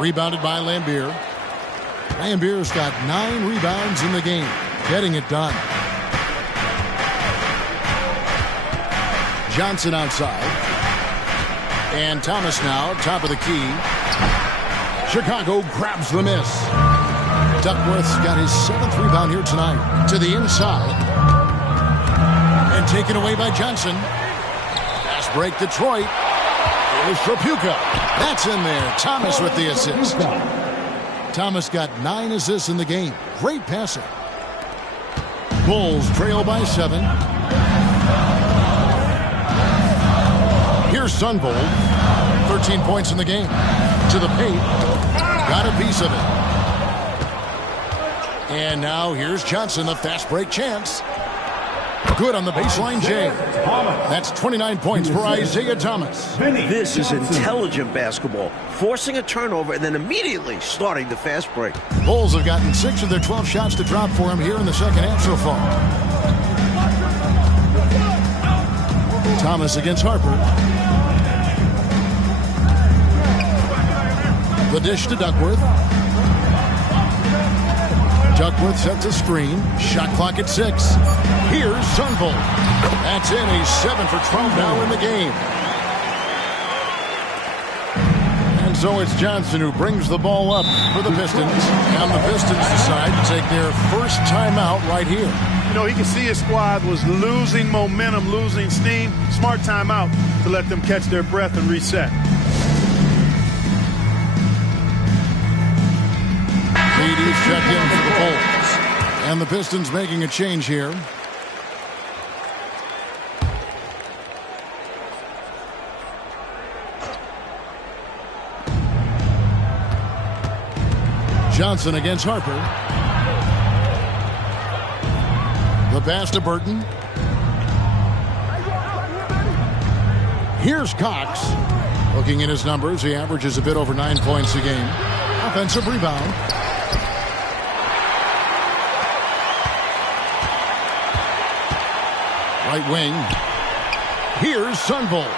Rebounded by Laimbeer. Laimbeer's got 9 rebounds in the game. Getting it done. Johnson outside. And Thomas now, top of the key. Chicago grabs the miss. Duckworth's got his 7th rebound here tonight. To the inside. And taken away by Johnson. Fast break Detroit. Here's Tripucka. That's in there. Thomas with the assist. Thomas got 9 assists in the game. Great passing. Bulls trail by 7. Here's Sundvold. 13 points in the game. To the paint. Got a piece of it. And now here's Johnson, the fast break chance. Good on the baseline, Jay. That's 29 points for Isiah Thomas. This is intelligent basketball. Forcing a turnover and then immediately starting the fast break. Bulls have gotten 6 of their 12 shots to drop for him here in the second half so far. Thomas against Harper. The dish to Duckworth. Duckworth sets a screen. Shot clock at 6. Here's Sundvold. That's in. He's 7 for 12 now in the game. And so it's Johnson who brings the ball up for the Pistons. And the Pistons decide to take their first timeout right here. You know, he can see his squad was losing momentum, losing steam. Smart timeout to let them catch their breath and reset. Ladies check in for the Bulls. And the Pistons making a change here. Johnson against Harper. The pass to Burton. Here's Cox. Looking at his numbers, he averages a bit over 9 points a game. Offensive rebound. Right wing. Here's Sundvold.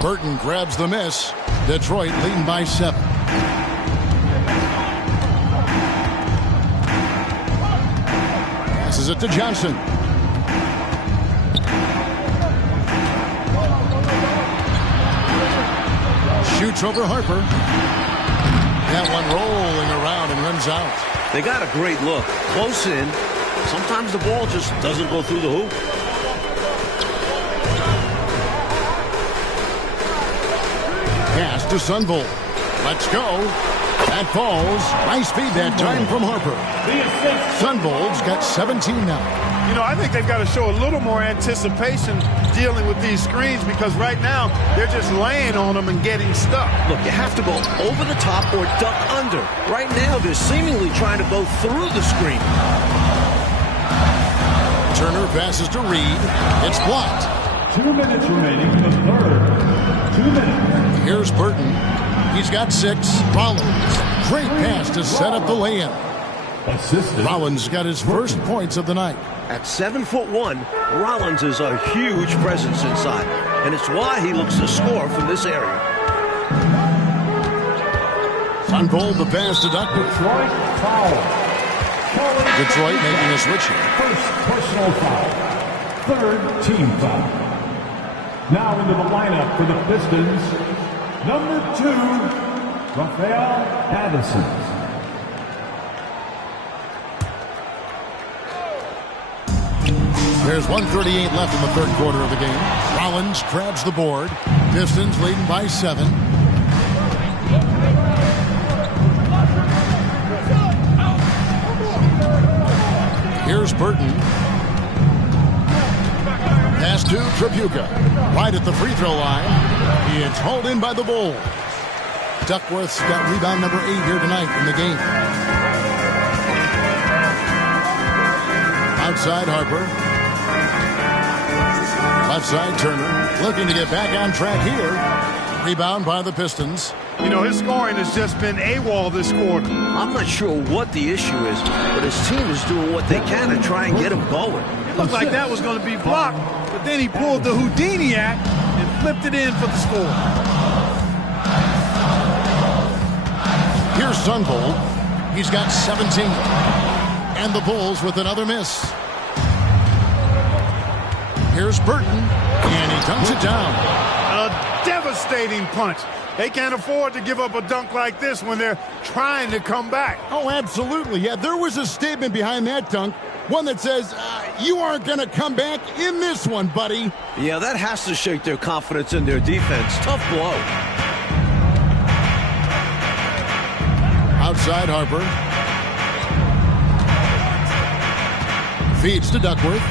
Burton grabs the miss. Detroit leading by 7. Passes it to Johnson. Shoots over Harper. That one rolling around and runs out. They got a great look. Close in. Sometimes the ball just doesn't go through the hoop. Pass to Sundvold. Let's go. That falls. Nice feed that time from Harper. Sundvold's got 17 now. You know, I think they've got to show a little more anticipation dealing with these screens because right now they're just laying on them and getting stuck. Look, you have to go over the top or duck under. Right now they're seemingly trying to go through the screen. Turner passes to Reed. It's blocked. 2 minutes remaining in the third. 2 minutes. Here's Burton. He's got 6. Rollins. Great pass to set up the lay-in. Rollins got his first points of the night. At 7'1", Rollins is a huge presence inside, and it's why he looks to score from this area. Sundvold the pass to Duckworth. Detroit making a switch here. First personal foul. Third team foul. Now into the lineup for the Pistons, number 2, Rafael Addison. There's 1:38 left in the third quarter of the game. Rollins grabs the board. Pistons leading by 7. Here's Burton. Pass to Tripucka. Right at the free throw line. It's hauled in by the Bulls. Duckworth's got rebound number 8 here tonight in the game. Outside Harper. Left side Turner. Looking to get back on track here. Rebound by the Pistons. You know, his scoring has just been AWOL this quarter. I'm not sure what the issue is, but his team is doing what they can to try and get him going. It looked like that was going to be blocked, but then he pulled the Houdini act and flipped it in for the score. Here's Sundvold. He's got 17. And the Bulls with another miss. Here's Burton, and he dunks it down. A devastating punch. They can't afford to give up a dunk like this when they're trying to come back. Oh, absolutely. Yeah, there was a statement behind that dunk. One that says, you aren't going to come back in this one, buddy. Yeah, that has to shake their confidence in their defense. Tough blow. Outside Harper. Feeds to Duckworth.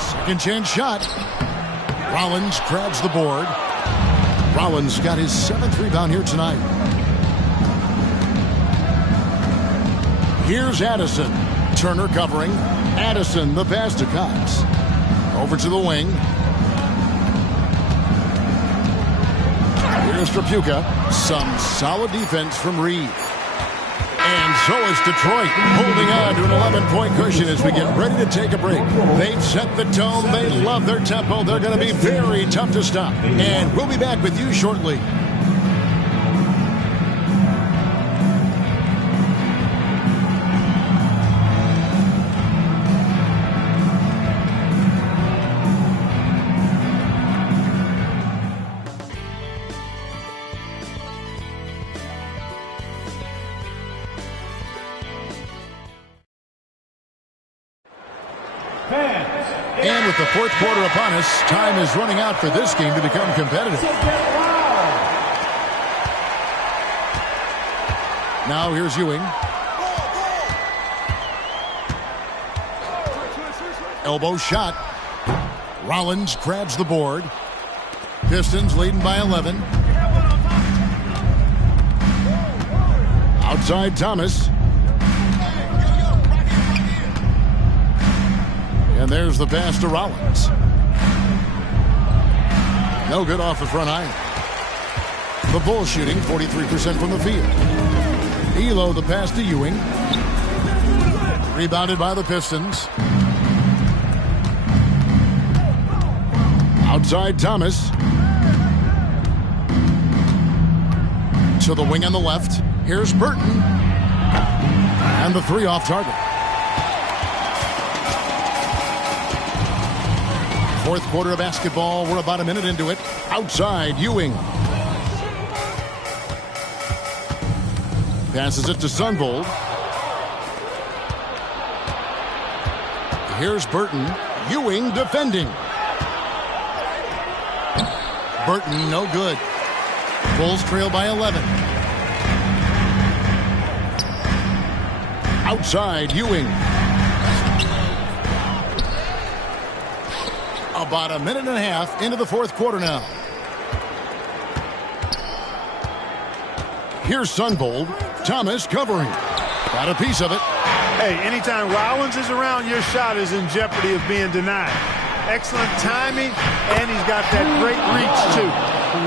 Second chance shot. Rollins grabs the board. Rollins got his 7th rebound here tonight. Here's Addison. Turner covering. Addison, the pass to Cox. Over to the wing. Here's Tripucka. Some solid defense from Reed. And so is Detroit, holding on to an 11-point cushion as we get ready to take a break. They've set the tone. They love their tempo. They're going to be very tough to stop. And we'll be back with you shortly. And with the fourth quarter upon us, time is running out for this game to become competitive. Now here's Ewing. Elbow shot. Rollins grabs the board. Pistons leading by 11. Outside Thomas. And there's the pass to Rollins. No good off the front iron. The Bulls shooting 43% from the field. Ehlo the pass to Ewing. Rebounded by the Pistons. Outside Thomas. To the wing on the left. Here's Burton. And the three off target. Fourth quarter of basketball. We're about a minute into it. Outside, Ewing. Passes it to Sundvold. Here's Burton. Ewing defending. Burton, no good. Bulls trail by 11. Outside, Ewing. About a minute and a half into the fourth quarter now. Here's Sundvold. Thomas covering. Got a piece of it. Hey, anytime Rollins is around, your shot is in jeopardy of being denied. Excellent timing, and he's got that great reach, too.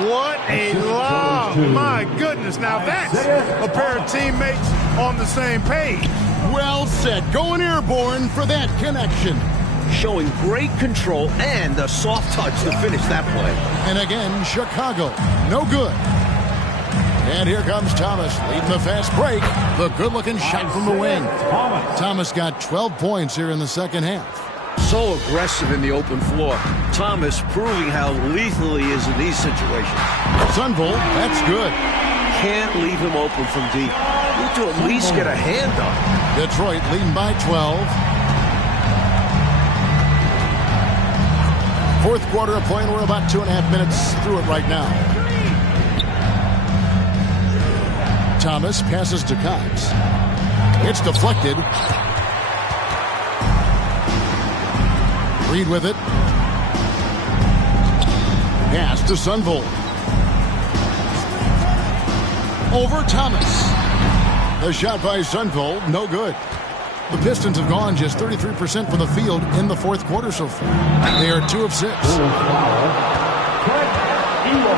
What a lob. My goodness. Now that's a pair of teammates on the same page. Well said. Going airborne for that connection. Showing great control and a soft touch to finish that play. And again, Chicago. No good. And here comes Thomas leading the fast break. The good-looking shot from the wing. Thomas got 12 points here in the second half. So aggressive in the open floor. Thomas proving how lethal he is in these situations. Sundvold, that's good. Can't leave him open from deep. Need to at least get a hand up. Detroit leading by 12. Fourth quarter of play, and we're about 2.5 minutes through it right now. Thomas passes to Cox. It's deflected. Reed with it. Pass to Sundvold. Over Thomas. The shot by Sundvold, no good. The Pistons have gone just 33% from the field in the fourth quarter so far. They are 2 of 6. Craig Ehlo,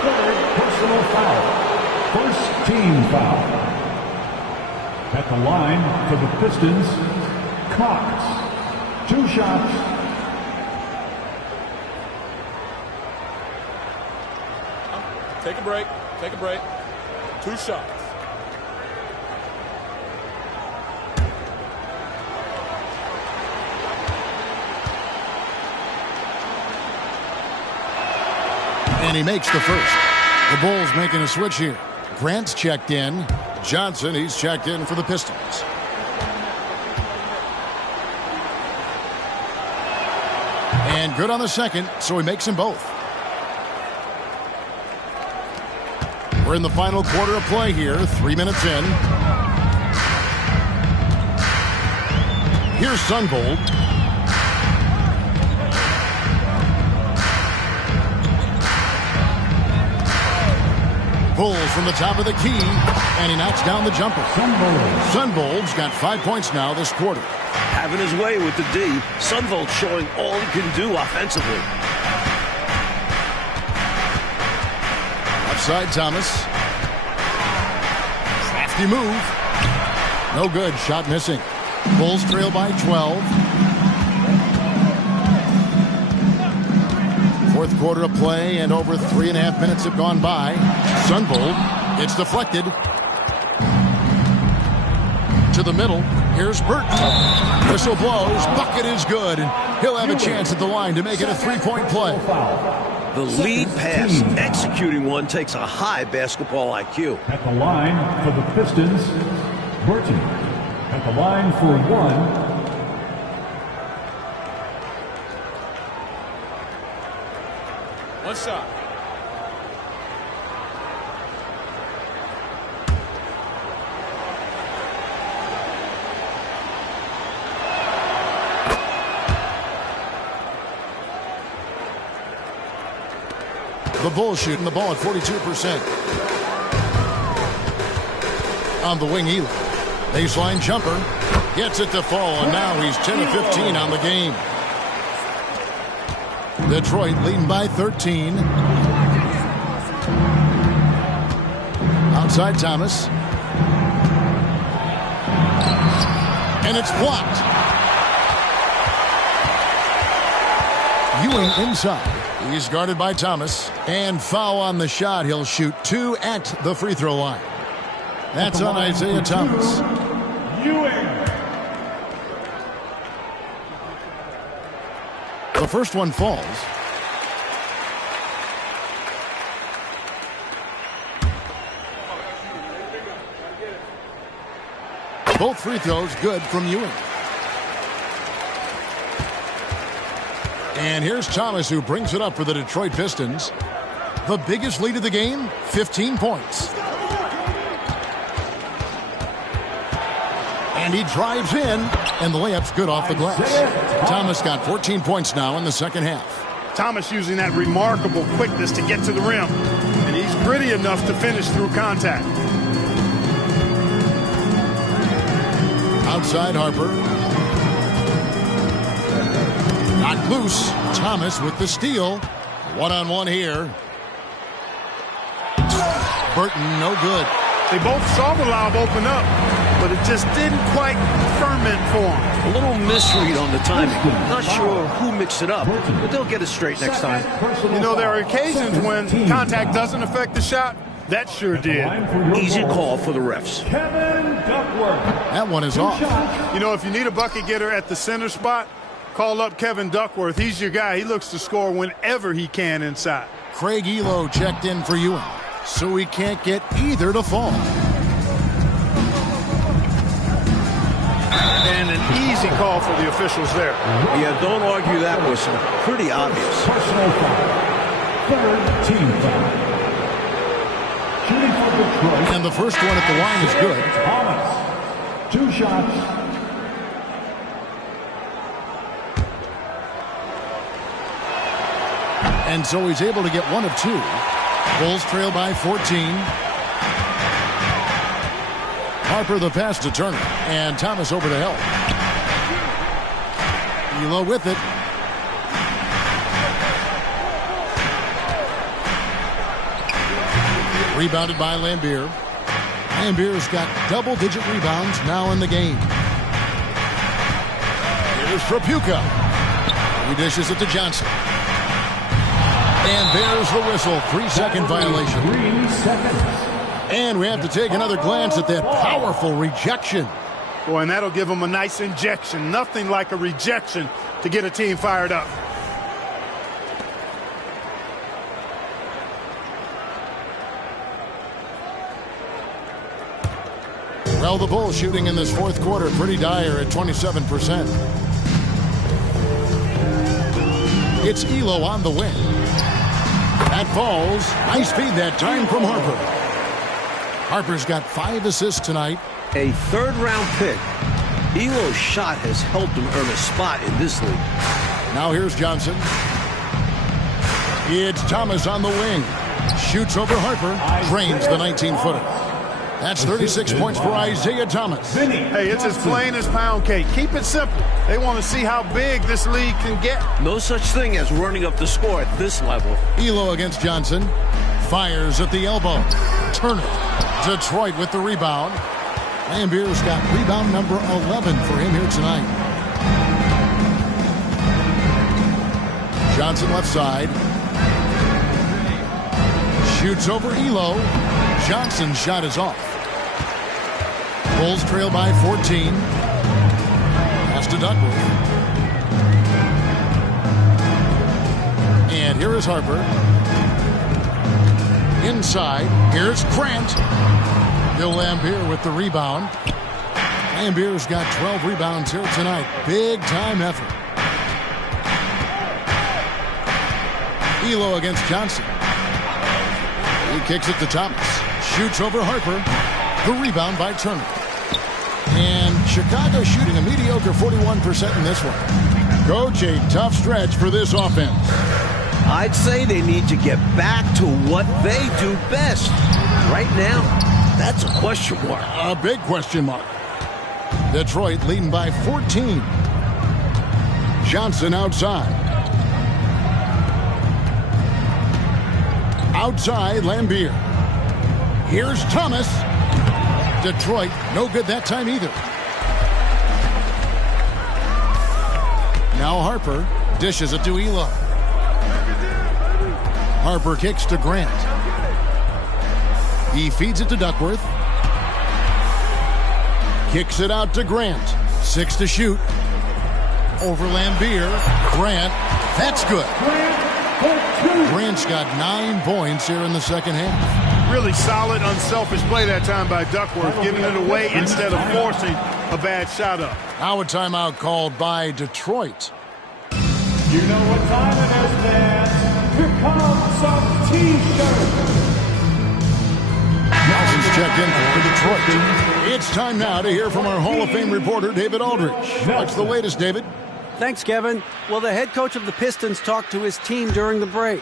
third personal foul. First team foul. At the line for the Pistons, Cox. 2 shots. Take a break. Take a break. 2 shots. And he makes the first. The Bulls making a switch here. Grant's checked in. Johnson, he's checked in for the Pistons. And good on the second, so he makes them both. We're in the final quarter of play here, 3 minutes in. Here's Sundvold. Pulls from the top of the key, and he knocks down the jumper. Sundvold's got 5 points now this quarter. Having his way with the D. Sundvold showing all he can do offensively. Outside Thomas. Crafty move. No good. Shot missing. Bulls trail by 12. Fourth quarter of play, and over 3.5 minutes have gone by. Sundvold, it's deflected. To the middle. Here's Burton. Whistle blows. Bucket is good. And he'll have a chance at the line to make it a 3-point play. The lead pass, executing one, takes a high basketball IQ. At the line for the Pistons, Burton. At the line for one. One shot. The Bulls shooting the ball at 42%. On the wing, Ehlo. Baseline jumper. Gets it to fall, and now he's 10 of 15 on the game. Detroit leading by 13. Outside Thomas. And it's blocked. Ewing inside. He's guarded by Thomas. And foul on the shot. He'll shoot 2 at the free throw line. That's on Isiah Thomas. Ewing. The first one falls. Both free throws good from Ewing. And here's Thomas, who brings it up for the Detroit Pistons. The biggest lead of the game, 15 points. And he drives in, and the layup's good off the glass. Thomas got 14 points now in the second half. Thomas using that remarkable quickness to get to the rim. And he's gritty enough to finish through contact. Outside Harper. Knocked loose. Thomas with the steal. One-on-one here. Burton, no good. They both saw the lob open up, but it just didn't quite ferment for them. A little misread on the timing. Not sure who mixed it up, but they'll get it straight next time. You know, there are occasions when contact doesn't affect the shot. That sure did. Easy call for the refs. Kevin Duckworth. That one is off. You know, if you need a bucket getter at the center spot, call up Kevin Duckworth. He's your guy. He looks to score whenever he can inside. Craig Ehlo checked in for Ewing, so he can't get either to fall. And an easy call for the officials there. Yeah, don't argue that whistle. Pretty obvious. Personal foul. Third team foul. Shooting for Detroit. And the first one at the line is good. Thomas. 2 shots. And so he's able to get 1 of 2. Bulls trail by 14. Harper the pass to Turner. And Thomas over to help. Ehlo with it. Rebounded by Laimbeer. Laimbeer's got double-digit rebounds now in the game. Here's Tripucka. He dishes it to Johnson. And there's the whistle. 3-second violation. 3 seconds. And we have to take another glance at that powerful rejection. Boy, and that'll give them a nice injection. Nothing like a rejection to get a team fired up. Well, the Bulls shooting in this fourth quarter pretty dire at 27%. It's Ehlo on the wing. That falls. Nice feed that time from Harper. Harper's got 5 assists tonight. A third-round pick. Ehlo's shot has helped him earn a spot in this league. Now here's Johnson. It's Thomas on the wing. Shoots over Harper. Drains the 19-footer. That's 36 points for Isiah Thomas. Hey, it's as plain as pound cake. Keep it simple. They want to see how big this league can get. No such thing as running up the score at this level. Ehlo against Johnson. Fires at the elbow. Turner. Detroit with the rebound. Laimbeer's got rebound number 11 for him here tonight. Johnson left side. Shoots over Ehlo. Johnson's shot is off. Bulls trail by 14. Pass to Duckworth. And here is Harper. Inside. Here's Grant. Bill Laimbeer with the rebound. Laimbeer's got 12 rebounds here tonight. Big time effort. Ehlo against Johnson. He kicks it to Thomas. Shoots over Harper. The rebound by Turner. And Chicago shooting a mediocre 41% in this one. Coach, a tough stretch for this offense. I'd say they need to get back to what they do best. Right now, that's a question mark. A big question mark. Detroit leading by 14. Johnson outside. Outside, Laimbeer. Here's Thomas. Detroit, no good that time either. Now Harper dishes it to Ehlo. Harper kicks to Grant. He feeds it to Duckworth. Kicks it out to Grant. 6 to shoot. Over Laimbeer. Grant. That's good. Grant's got 9 points here in the second half. Really solid, unselfish play that time by Duckworth, giving it away instead of forcing a bad shot up. Now a timeout called by Detroit. You know what time it is, man. Here comes some T-shirts. Nelson's checked in for Detroit. It's time now to hear from our Hall of Fame reporter, David Aldridge. What's the latest, David? Thanks, Kevin. Well, the head coach of the Pistons talked to his team during the break.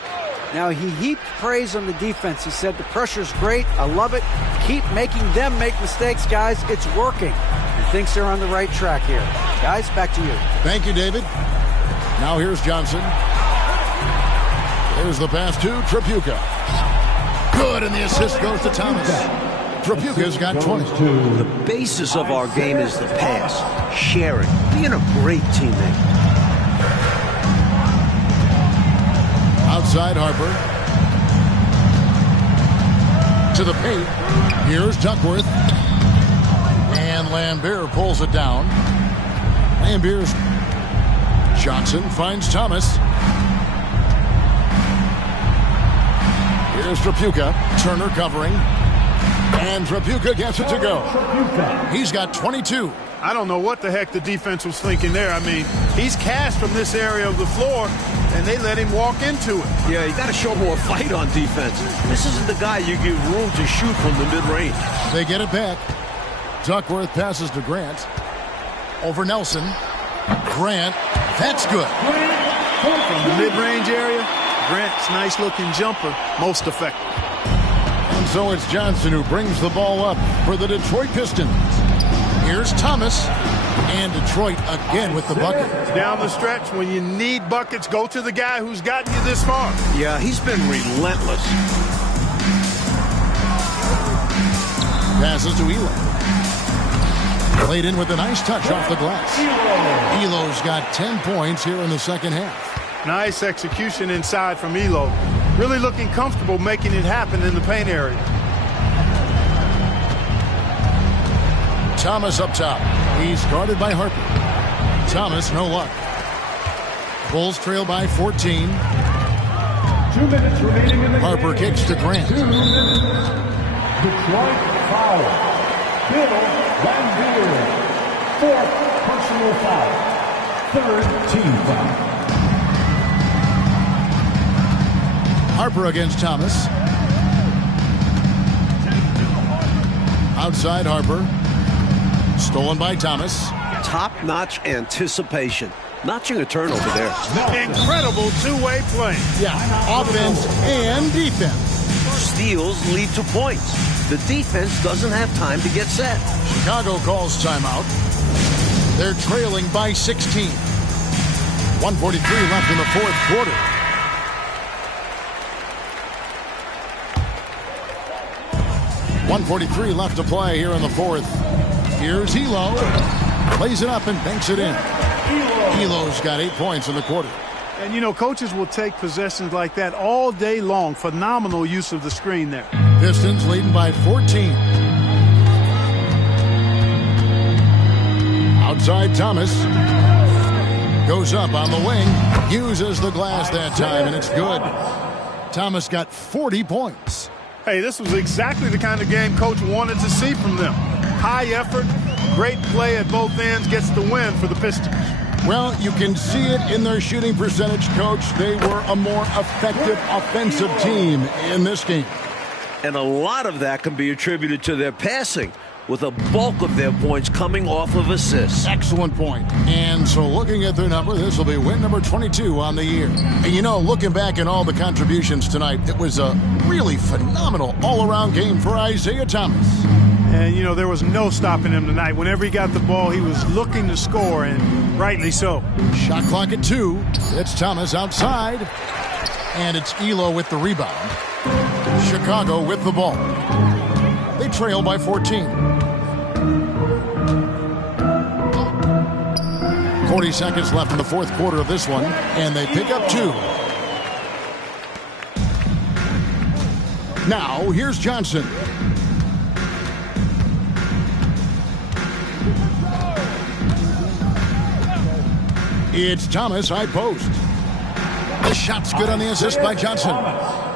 Now, he heaped praise on the defense. He said, the pressure's great. I love it. Keep making them make mistakes, guys. It's working. He thinks they're on the right track here. Guys, back to you. Thank you, David. Now here's Johnson. Here's the pass to Tripucka. Good, and the assist goes to Thomas. Tripucka's got 20. The basis of our game is the pass, sharing, being a great teammate. Outside Harper. To the paint. Here's Duckworth. And Laimbeer pulls it down. Laimbeer's Johnson finds Thomas. Here's Tripucka. Turner covering. And Tripucka gets it to go. He's got 22. I don't know what the heck the defense was thinking there. I mean, he's cast from this area of the floor, and they let him walk into it. Yeah, you got to show more fight on defense. This isn't the guy you give room to shoot from the mid-range. They get it back. Duckworth passes to Grant. Over Nelson. Grant. That's good. From the mid-range area, Grant's nice-looking jumper, most effective. And so it's Johnson who brings the ball up for the Detroit Pistons. Here's Thomas. And Detroit again with the bucket. Down the stretch, when you need buckets, go to the guy who's gotten you this far. Yeah, he's been relentless. Passes to Ehlo. Played in with a nice touch off the glass. Ehlo's got 10 points here in the second half. Nice execution inside from Ehlo. Really looking comfortable making it happen in the paint area. Thomas up top. He's guarded by Harper. Thomas, no luck. Bulls trail by 14. 2 minutes remaining in the Harper game. kicks to Grant. 2 minutes. Detroit foul. Bill Laimbeer. Fourth personal foul. Third team foul. Harper against Thomas. Outside Harper. Stolen by Thomas. Top-notch anticipation. Notching a turnover there. Incredible two-way play. Yeah, offense and defense. Steals lead to points. The defense doesn't have time to get set. Chicago calls timeout. They're trailing by 16. 1:43 left in the fourth quarter. .143 left to play here in the fourth. Here's Ehlo. Plays it up and banks it in. Ehlo's got 8 points in the quarter. And, you know, coaches will take possessions like that all day long. Phenomenal use of the screen there. Pistons leading by 14. Outside Thomas. Goes up on the wing. Uses the glass that time, and it's good. Thomas got 40 points. Hey, this was exactly the kind of game coach wanted to see from them. High effort, great play at both ends, gets the win for the Pistons. Well, you can see it in their shooting percentage, Coach. They were a more effective offensive team in this game. And a lot of that can be attributed to their passing, with a bulk of their points coming off of assists. Excellent point. And so looking at their number, this will be win number 22 on the year. And you know, looking back at all the contributions tonight, it was a really phenomenal all-around game for Isiah Thomas. And, you know, there was no stopping him tonight. Whenever he got the ball, he was looking to score, and rightly so. Shot clock at 2. It's Thomas outside. And it's Ehlo with the rebound. Chicago with the ball. They trail by 14. 40 seconds left in the fourth quarter of this one, and they pick up 2. Now, here's Johnson. It's Thomas, high post. The shot's good on the assist by Johnson.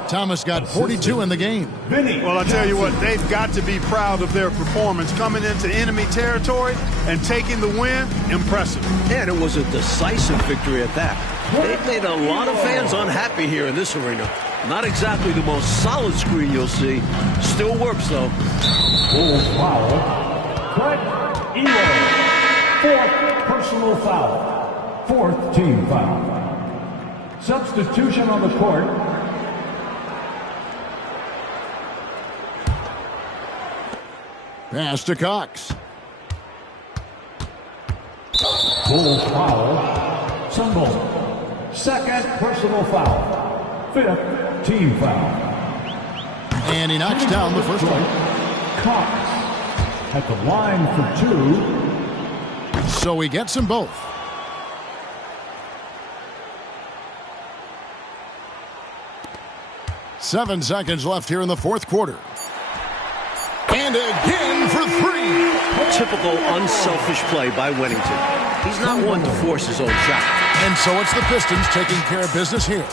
Thomas got 42 in the game. Well, I tell you what, they've got to be proud of their performance. Coming into enemy territory and taking the win, impressive. And it was a decisive victory at that. They've made a lot of fans unhappy here in this arena. Not exactly the most solid screen you'll see. Still works, though. Foul. Craig Ehlo. Fourth personal foul. Fourth team foul. Substitution on the court. Pass to Cox. Bulls foul. Sundvold. Second personal foul. Fifth team foul. And he knocks down the first one. Cox at the line for 2. So he gets them both. Seven seconds left here in the fourth quarter. And again for 3. Typical unselfish play by Wennington. He's not one to force his own shot. And so it's the Pistons taking care of business here.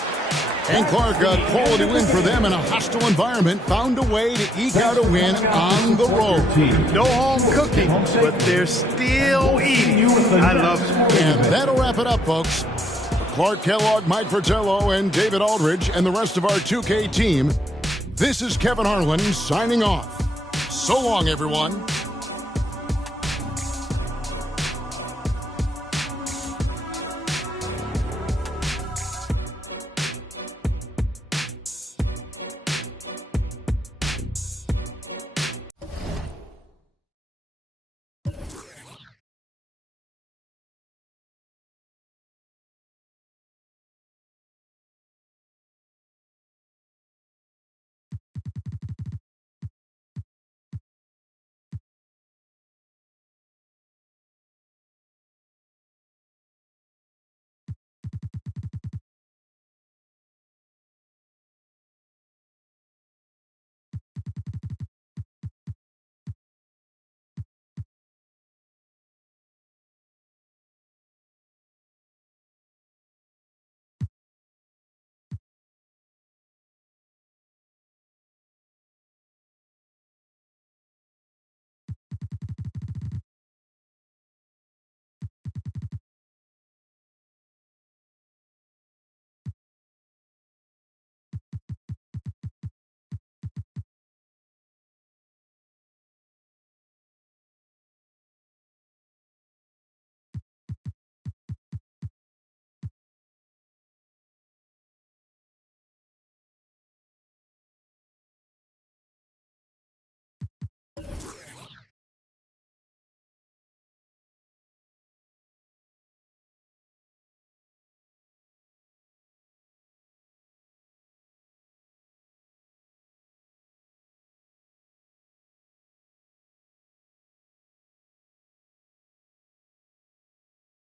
And Clark, a quality win for them in a hostile environment, found a way to eke out a win on the road. No home cooking, but they're still eating. I love it. And that'll wrap it up, folks. Clark Kellogg, Mike Fratello, and David Aldridge, and the rest of our 2K team. This is Kevin Harlan signing off. So long, everyone.